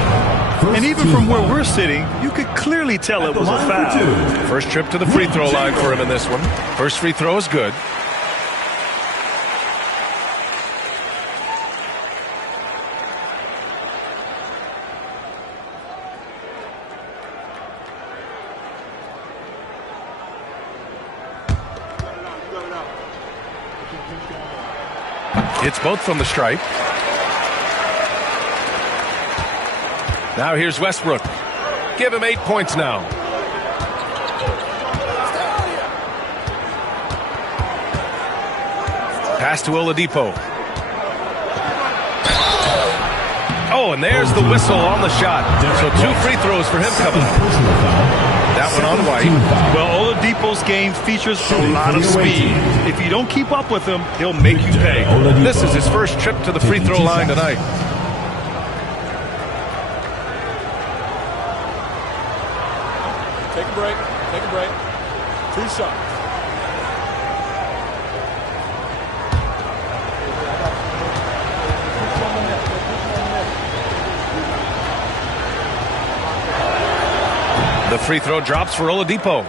And even from where we're sitting, you could clearly tell it was a foul. First trip to the free throw line for him in this one. First free throw is good. It's both from the stripe. Now here's Westbrook. Give him 8 points now. Pass to Oladipo. Oh, and there's the whistle on the shot. So 2 free throws for him coming up. That one on White. Well, Oladipo's game features a lot of speed. If you don't keep up with him, he'll make you pay. This is his first trip to the free throw line tonight. Take a break. Take a break. 2 shots. The free throw drops for Oladipo.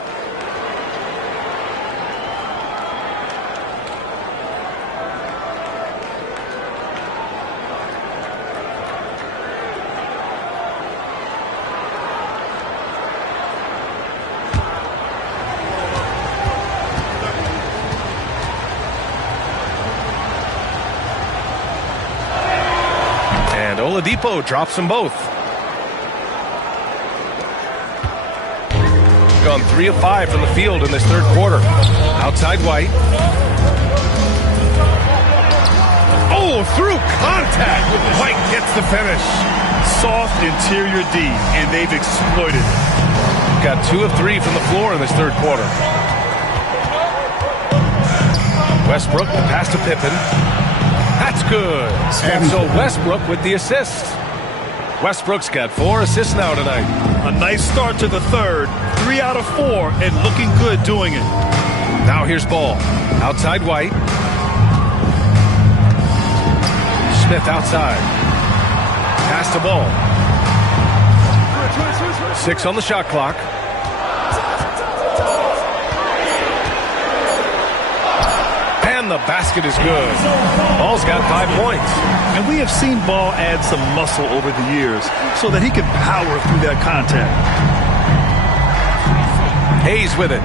And Oladipo drops them both. Gone 3 of 5 from the field in this third quarter. Outside White. Oh, through contact. White gets the finish. Soft interior D, and they've exploited it. Got 2 of 3 from the floor in this third quarter. Westbrook, the pass to Pippen. That's good. And so Westbrook with the assist. Westbrook's got 4 assists now tonight. A nice start to the third. 3 out of 4, and looking good doing it. Now here's Ball. Outside White. Smith outside. Pass to Ball. 6 on the shot clock. And the basket is good. Ball's got 5 points. And we have seen Ball add some muscle over the years so that he can power through that contact. Hayes with it.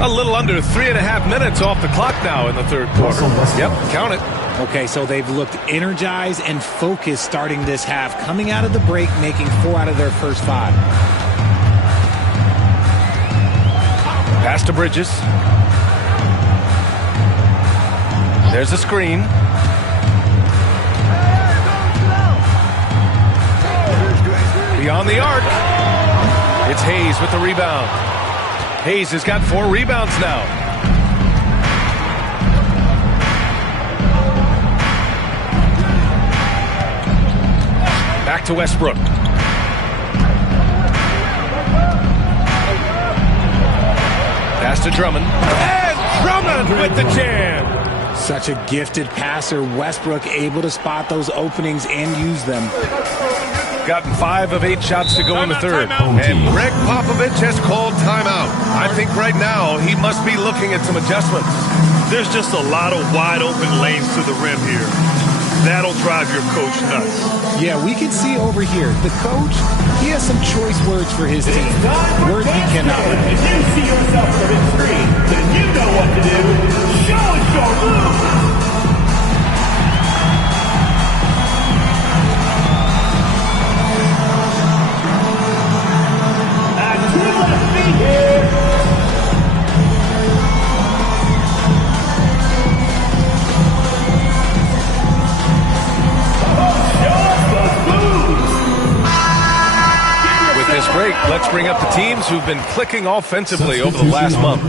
A little under 3.5 minutes off the clock now in the third quarter. Yep, count it. Okay, so they've looked energized and focused starting this half, coming out of the break, making 4 out of their first 5. Pass to Bridges. There's a screen. Beyond the arc. It's Hayes with the rebound. Hayes has got 4 rebounds now. Back to Westbrook. Pass to Drummond. And Drummond with the jam. Such a gifted passer. Westbrook able to spot those openings and use them. Gotten 5 of 8 shots to go in the third. And Greg Popovich has called timeout. I think right now he must be looking at some adjustments. There's just a lot of wide open lanes to the rim here. That'll drive your coach nuts. Yeah, we can see over here. The coach, he has some choice words for his team. Words we cannot repeat. If you see yourself on the screen, then you know what to do. Show us your move. Break. Let's bring up the teams who've been clicking offensively over the last month.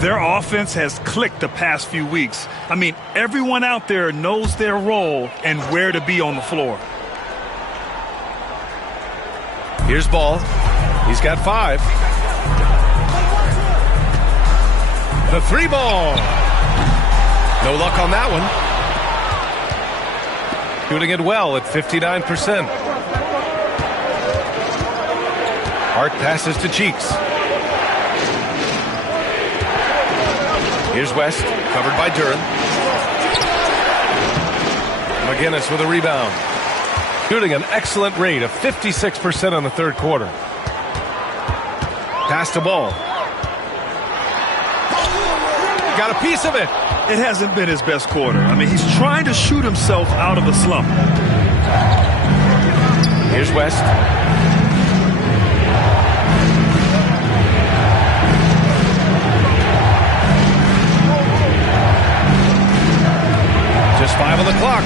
Their offense has clicked the past few weeks. I mean, everyone out there knows their role and where to be on the floor. Here's Ball. He's got 5. The 3 ball. No luck on that one. Shooting it well at 59%. Hart passes to Cheeks. Here's West, covered by Duren. McGinnis with a rebound. Shooting an excellent rate of 56% on the third quarter. Pass to Ball. Got a piece of it. It hasn't been his best quarter. I mean, he's trying to shoot himself out of the slump. Here's West. Just 5 on the clock.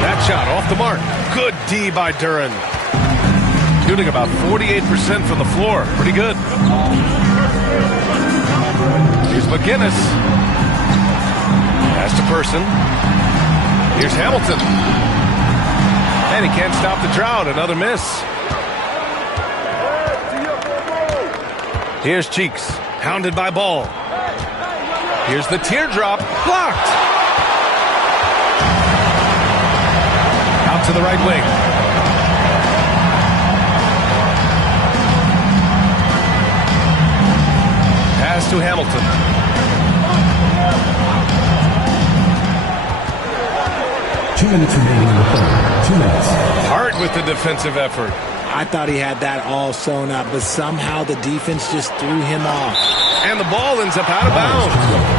That shot off the mark. Good D by Duren. Shooting about 48% from the floor. Pretty good. Here's McGinnis. Pass to Person. Here's Hamilton. And he can't stop the drought. Another miss. Here's Cheeks. Hounded by Ball. Here's the teardrop. Blocked. Out to the right wing. Pass to Hamilton. 2 minutes remaining in the third. 2 minutes. Hart with the defensive effort. I thought he had that all sewn up, but somehow the defense just threw him off. And the ball ends up out of bounds.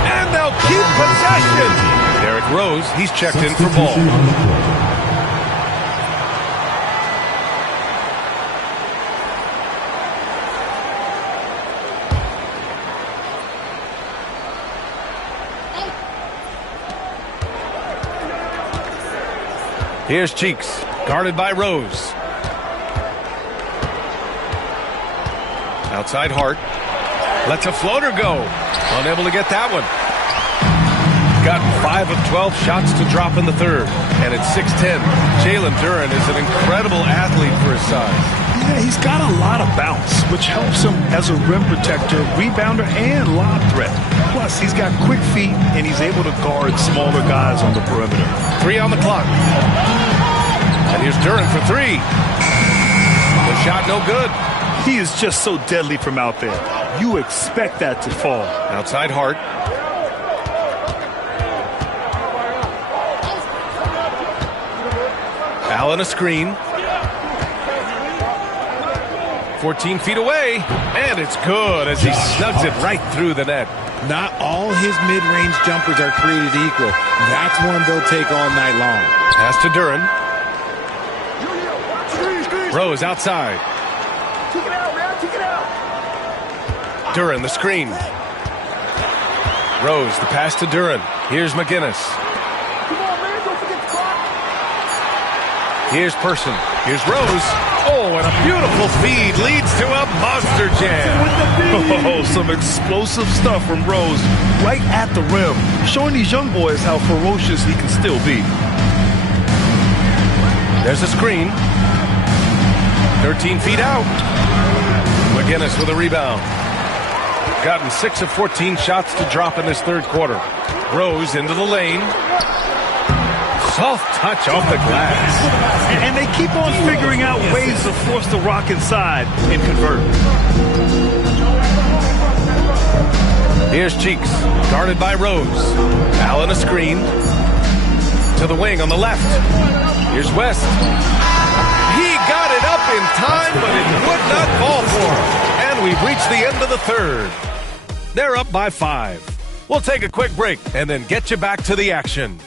And they'll keep possession. Derrick Rose, he's checked in for Ball. Here's Cheeks, guarded by Rose. Outside Hart. Lets a floater go. Unable to get that one. Got 5 of 12 shots to drop in the third. And it's 6-10. Jalen Duren is an incredible athlete for his size. Yeah, he's got a lot of bounce, which helps him as a rim protector, rebounder, and lob threat. Plus, he's got quick feet, and he's able to guard smaller guys on the perimeter. 3 on the clock. And here's Duren for 3. The shot no good. He is just so deadly from out there. You expect that to fall. Outside Hart. Allen a screen. 14 feet away, and it's good as he snugs it right through the net. Not all his mid-range jumpers are created equal. That's one they'll take all night long. Pass to Duren. Rose outside. Kick it out, man. Kick it out. Duren the screen. Rose the pass to Duren. Here's McGinnis. Come on, man. Don't forget the clock. Here's Person. Here's Rose. Oh, and a beautiful feed leads to a monster jam. Oh, some explosive stuff from Rose right at the rim, showing these young boys how ferocious he can still be. There's a screen. 13 feet out. McGinnis with a rebound. Gotten 6 of 14 shots to drop in this third quarter. Rose into the lane. Soft touch off the glass. And they keep on figuring out ways to force the rock inside and convert. Here's Cheeks, guarded by Rose. Allen a screen. To the wing on the left. Here's West. He got it up in time, but it would not fall for him. And we've reached the end of the third. They're up by 5. We'll take a quick break and then get you back to the action.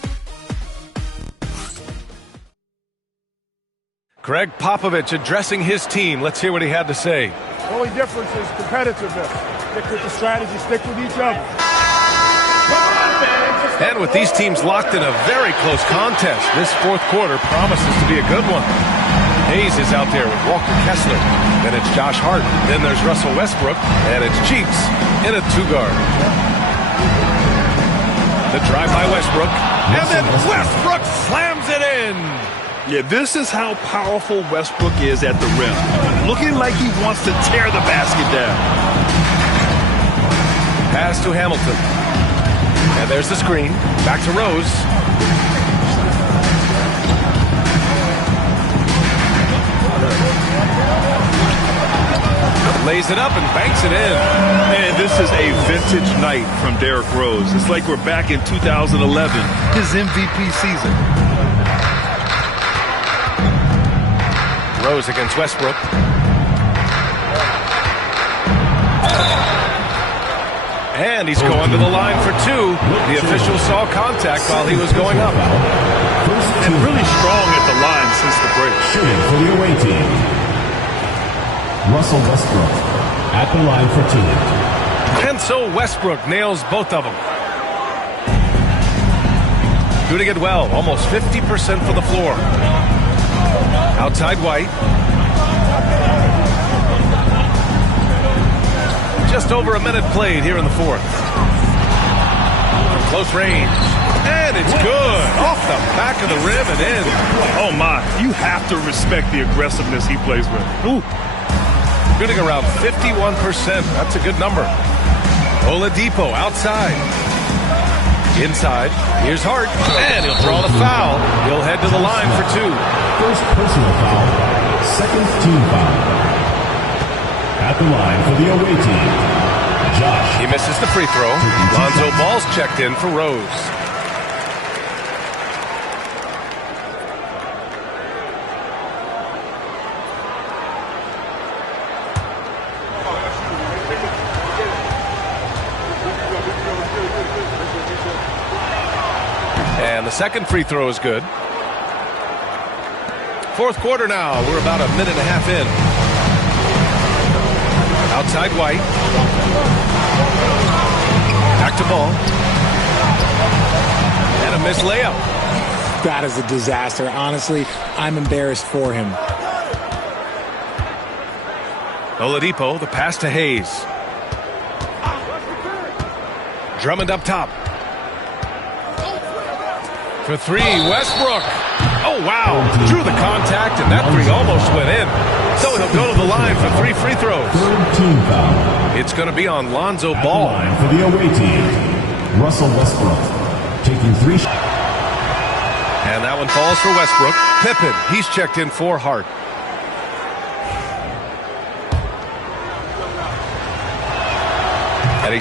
Greg Popovich addressing his team. Let's hear what he had to say. The only difference is competitiveness. Stick with the strategy, stick with each other. And with these teams locked in a very close contest, this fourth quarter promises to be a good one. Hayes is out there with Walker Kessler. Then it's Josh Hart. Then there's Russell Westbrook. And it's Cheeks in a 2-guard. The drive by Westbrook. And then Westbrook slams it in. Yeah, this is how powerful Westbrook is at the rim. Looking like he wants to tear the basket down. Pass to Hamilton. And there's the screen. Back to Rose. Lays it up and banks it in. Man, this is a vintage night from Derrick Rose. It's like we're back in 2011, his MVP season. Rose against Westbrook. And he's going to the line for 2. The official saw contact while he was going up. And really strong at the line since the break. Shooting for the away team, Russell Westbrook at the line for 2. And so Westbrook nails both of them. Doing it well, almost 50% for the floor. Outside White. Just over a minute played here in the fourth. From close range. And it's good. Off the back of the rim and in. Oh, my. You have to respect the aggressiveness he plays with. Ooh. Shooting around 51%. That's a good number. Oladipo outside. Inside. Here's Hart. And he'll draw the foul. He'll head to the line for 2. First personal foul, second team foul. At the line for the away team, Josh. He misses the free throw. Lonzo Ball's checked in for Rose. And the second free throw is good. Fourth quarter now. We're about a minute and a half in. Outside White. Back to Ball. And a missed layup. That is a disaster. Honestly, I'm embarrassed for him. Oladipo, the pass to Hayes. Drummond up top. For three, Westbrook. Oh, wow. Drew the contact, and that three almost went in. So he'll go to the line for 3 free throws. Third team foul. It's going to be on Lonzo At Ball. the line for the away team, Russell Westbrook taking 3 shots. And that one falls for Westbrook. Pippen, he's checked in for Hart. And he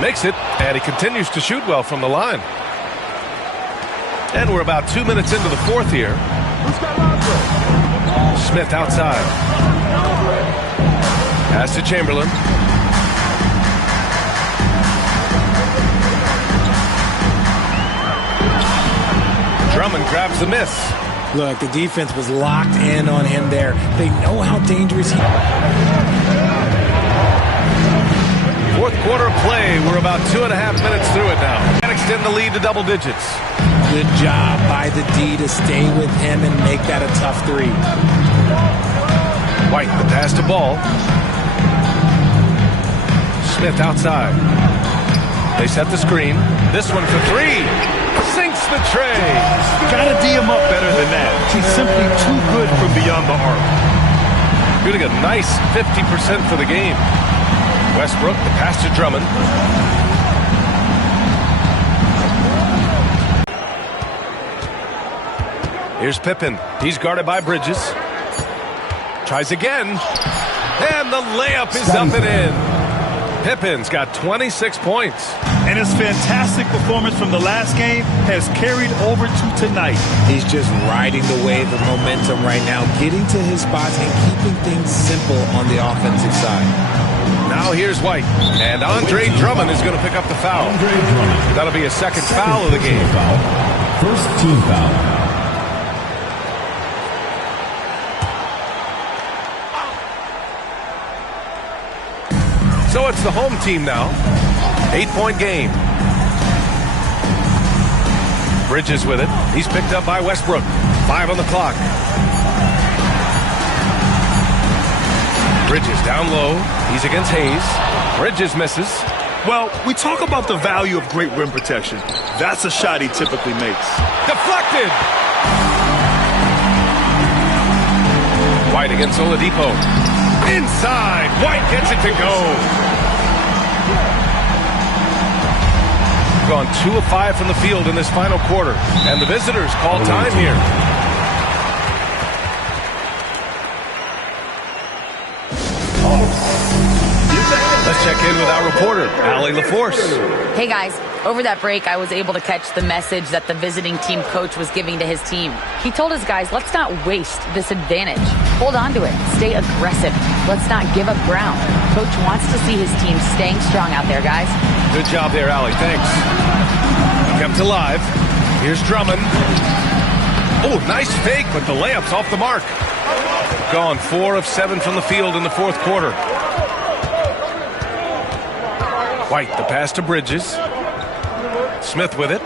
makes it, and he continues to shoot well from the line. And we're about 2 minutes into the fourth here. Smith outside. Pass to Chamberlain. Drummond grabs the miss. Look, the defense was locked in on him there. They know how dangerous he is. Fourth quarter of play. We're about 2.5 minutes through it now. And extend the lead to double digits. Good job by the D to stay with him and make that a tough three. White, the pass to Ball. Smith outside. They set the screen. This one for three. Sinks the tray. Gotta D him up better than that. He's simply too good from beyond the arc. Shooting a nice 50% for the game. Westbrook, the pass to Drummond. Here's Pippen. He's guarded by Bridges. Tries again. And the layup is up and in. Pippen's got 26 points. And his fantastic performance from the last game has carried over to tonight. He's just riding the wave of momentum right now, getting to his spots and keeping things simple on the offensive side. Now here's White. And Andre Drummond is going to pick up the foul. That'll be a second foul of the game. First team foul. So it's the home team now. 8-point game. Bridges with it. He's picked up by Westbrook. 5 on the clock. Bridges down low. He's against Hayes. Bridges misses. Well, we talk about the value of great rim protection. That's a shot he typically makes. Deflected. White against Oladipo. Inside. White gets it to go. Gone 2 of 5 from the field in this final quarter. And the visitors call time here. Let's check in with our reporter, Allie LaForce. Hey guys, over that break I was able to catch the message that the visiting team coach was giving to his team. He told his guys, let's not waste this advantage. Hold on to it. Stay aggressive. Let's not give up ground. Coach wants to see his team staying strong out there, guys. Good job there, Allie. Thanks. Kept alive. Here's Drummond. Oh, nice fake, but the layup's off the mark. Gone 4 of 7 from the field in the fourth quarter. White, the pass to Bridges. Smith with it.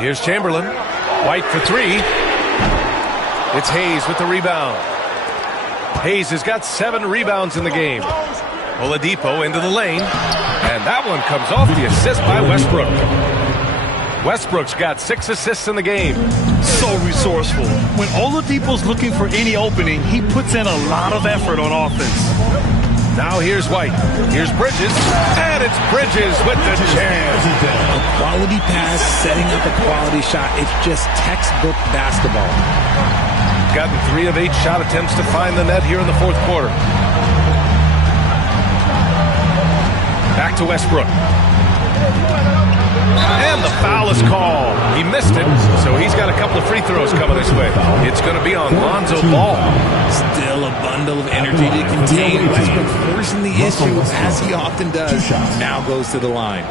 Here's Chamberlain. White for 3. It's Hayes with the rebound. Hayes has got 7 rebounds in the game. Oladipo into the lane. And that one comes off the assist by Westbrook. Westbrook's got 6 assists in the game. So resourceful. When Oladipo's looking for any opening, he puts in a lot of effort on offense. Now here's White. Here's Bridges. And it's Bridges with the jam. A quality pass, setting up a quality shot. It's just textbook basketball. Gotten 3 of 8 shot attempts to find the net here in the fourth quarter. Back to Westbrook. And the foul is called. He missed it, so he's got a couple of free throws coming this way. It's going to be on Lonzo Ball. Still a bundle of energy to contain. Westbrook forcing the issue, as he often does. Now goes to the line.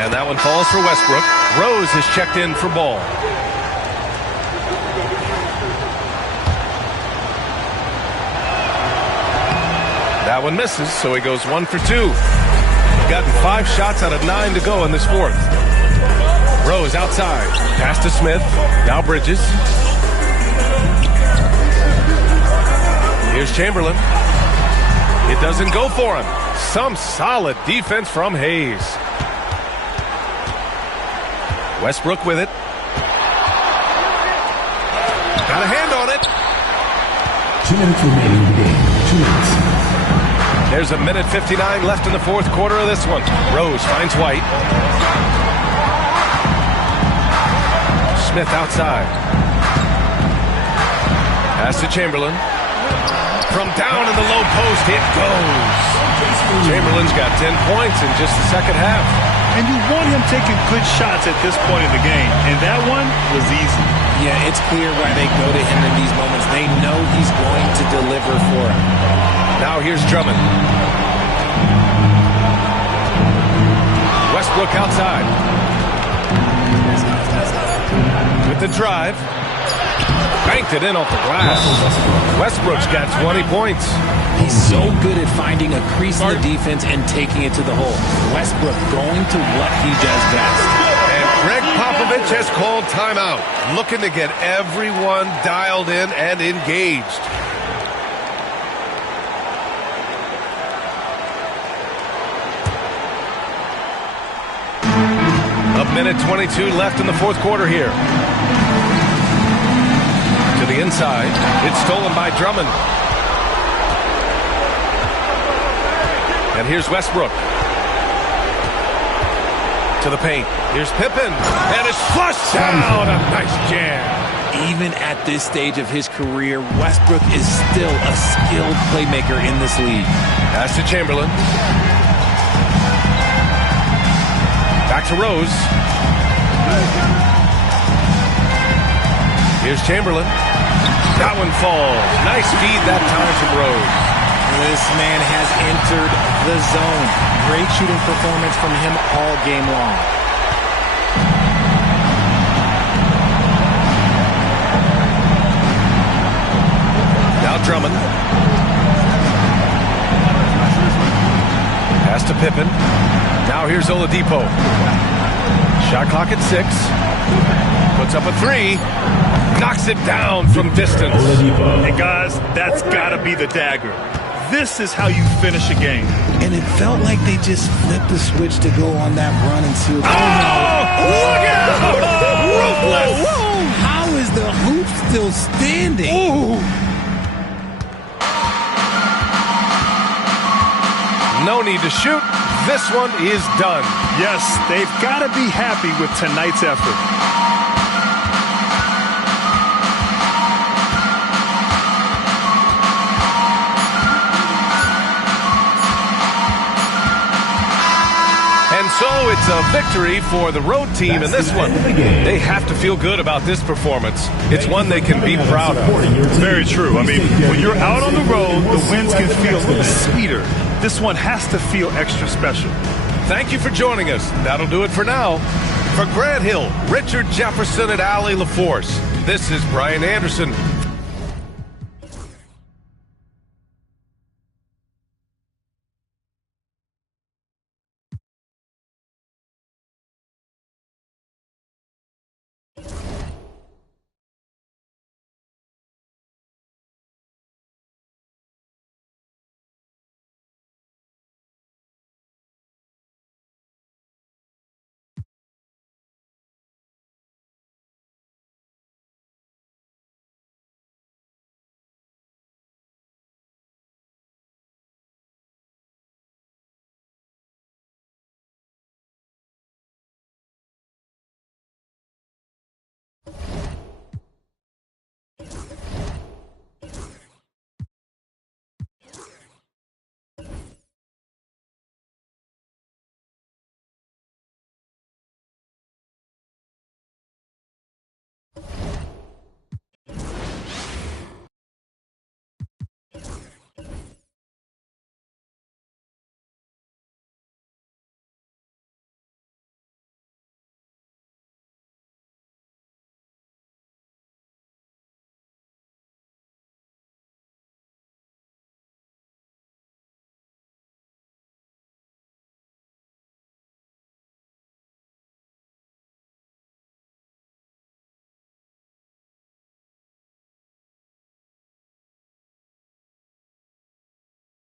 And that one falls for Westbrook. Rose has checked in for Ball. That one misses, so he goes 1 for 2. Gotten 5 shots out of 9 to go in this fourth. Rose outside. Pass to Smith. Now Bridges. Here's Chamberlain. It doesn't go for him. Some solid defense from Hayes. Westbrook with it. Got a hand on it. 2 minutes remaining in the game. 2 minutes. There's a minute 59 left in the fourth quarter of this one. Rose finds White. Smith outside. Pass to Chamberlain. From down in the low post, it goes. Chamberlain's got 10 points in just the second half. And you want him taking good shots at this point in the game. And that one was easy. Yeah, it's clear why they go to him in these moments. They know he's going to deliver for him. Now here's Drummond. Westbrook outside. With the drive. Banked it in off the glass. Westbrook's got 20 points. He's so good at finding a crease in the defense and taking it to the hole. Westbrook going to what he does best. And Greg Popovich has called timeout, looking to get everyone dialed in and engaged. A minute 22 left in the fourth quarter here. To the inside. It's stolen by Drummond. And here's Westbrook. To the paint. Here's Pippen. And it's flushed down. A nice jam. Even at this stage of his career, Westbrook is still a skilled playmaker in this league. Pass to Chamberlain. Back to Rose. Here's Chamberlain. That one falls. Nice feed that time from Rose. This man has entered the zone. Great shooting performance from him all game long. Now Drummond. Pass to Pippen. Now here's Oladipo. Shot clock at 6. Puts up a 3. Knocks it down from distance. And guys, that's got to be the dagger. This is how you finish a game. And it felt like they just flipped the switch to go on that run and seal. Oh, look out! Ruthless! How is the hoop still standing? Ooh. No need to shoot. This one is done. Yes, they've got to be happy with tonight's effort. So it's a victory for the road team in this one. They have to feel good about this performance. It's one they can be proud of. Very true. I mean, when you're out on the road, the wins can feel a little sweeter. This one has to feel extra special. Thank you for joining us. That'll do it for now. For Grant Hill, Richard Jefferson, and Allie LaForce, this is Brian Anderson.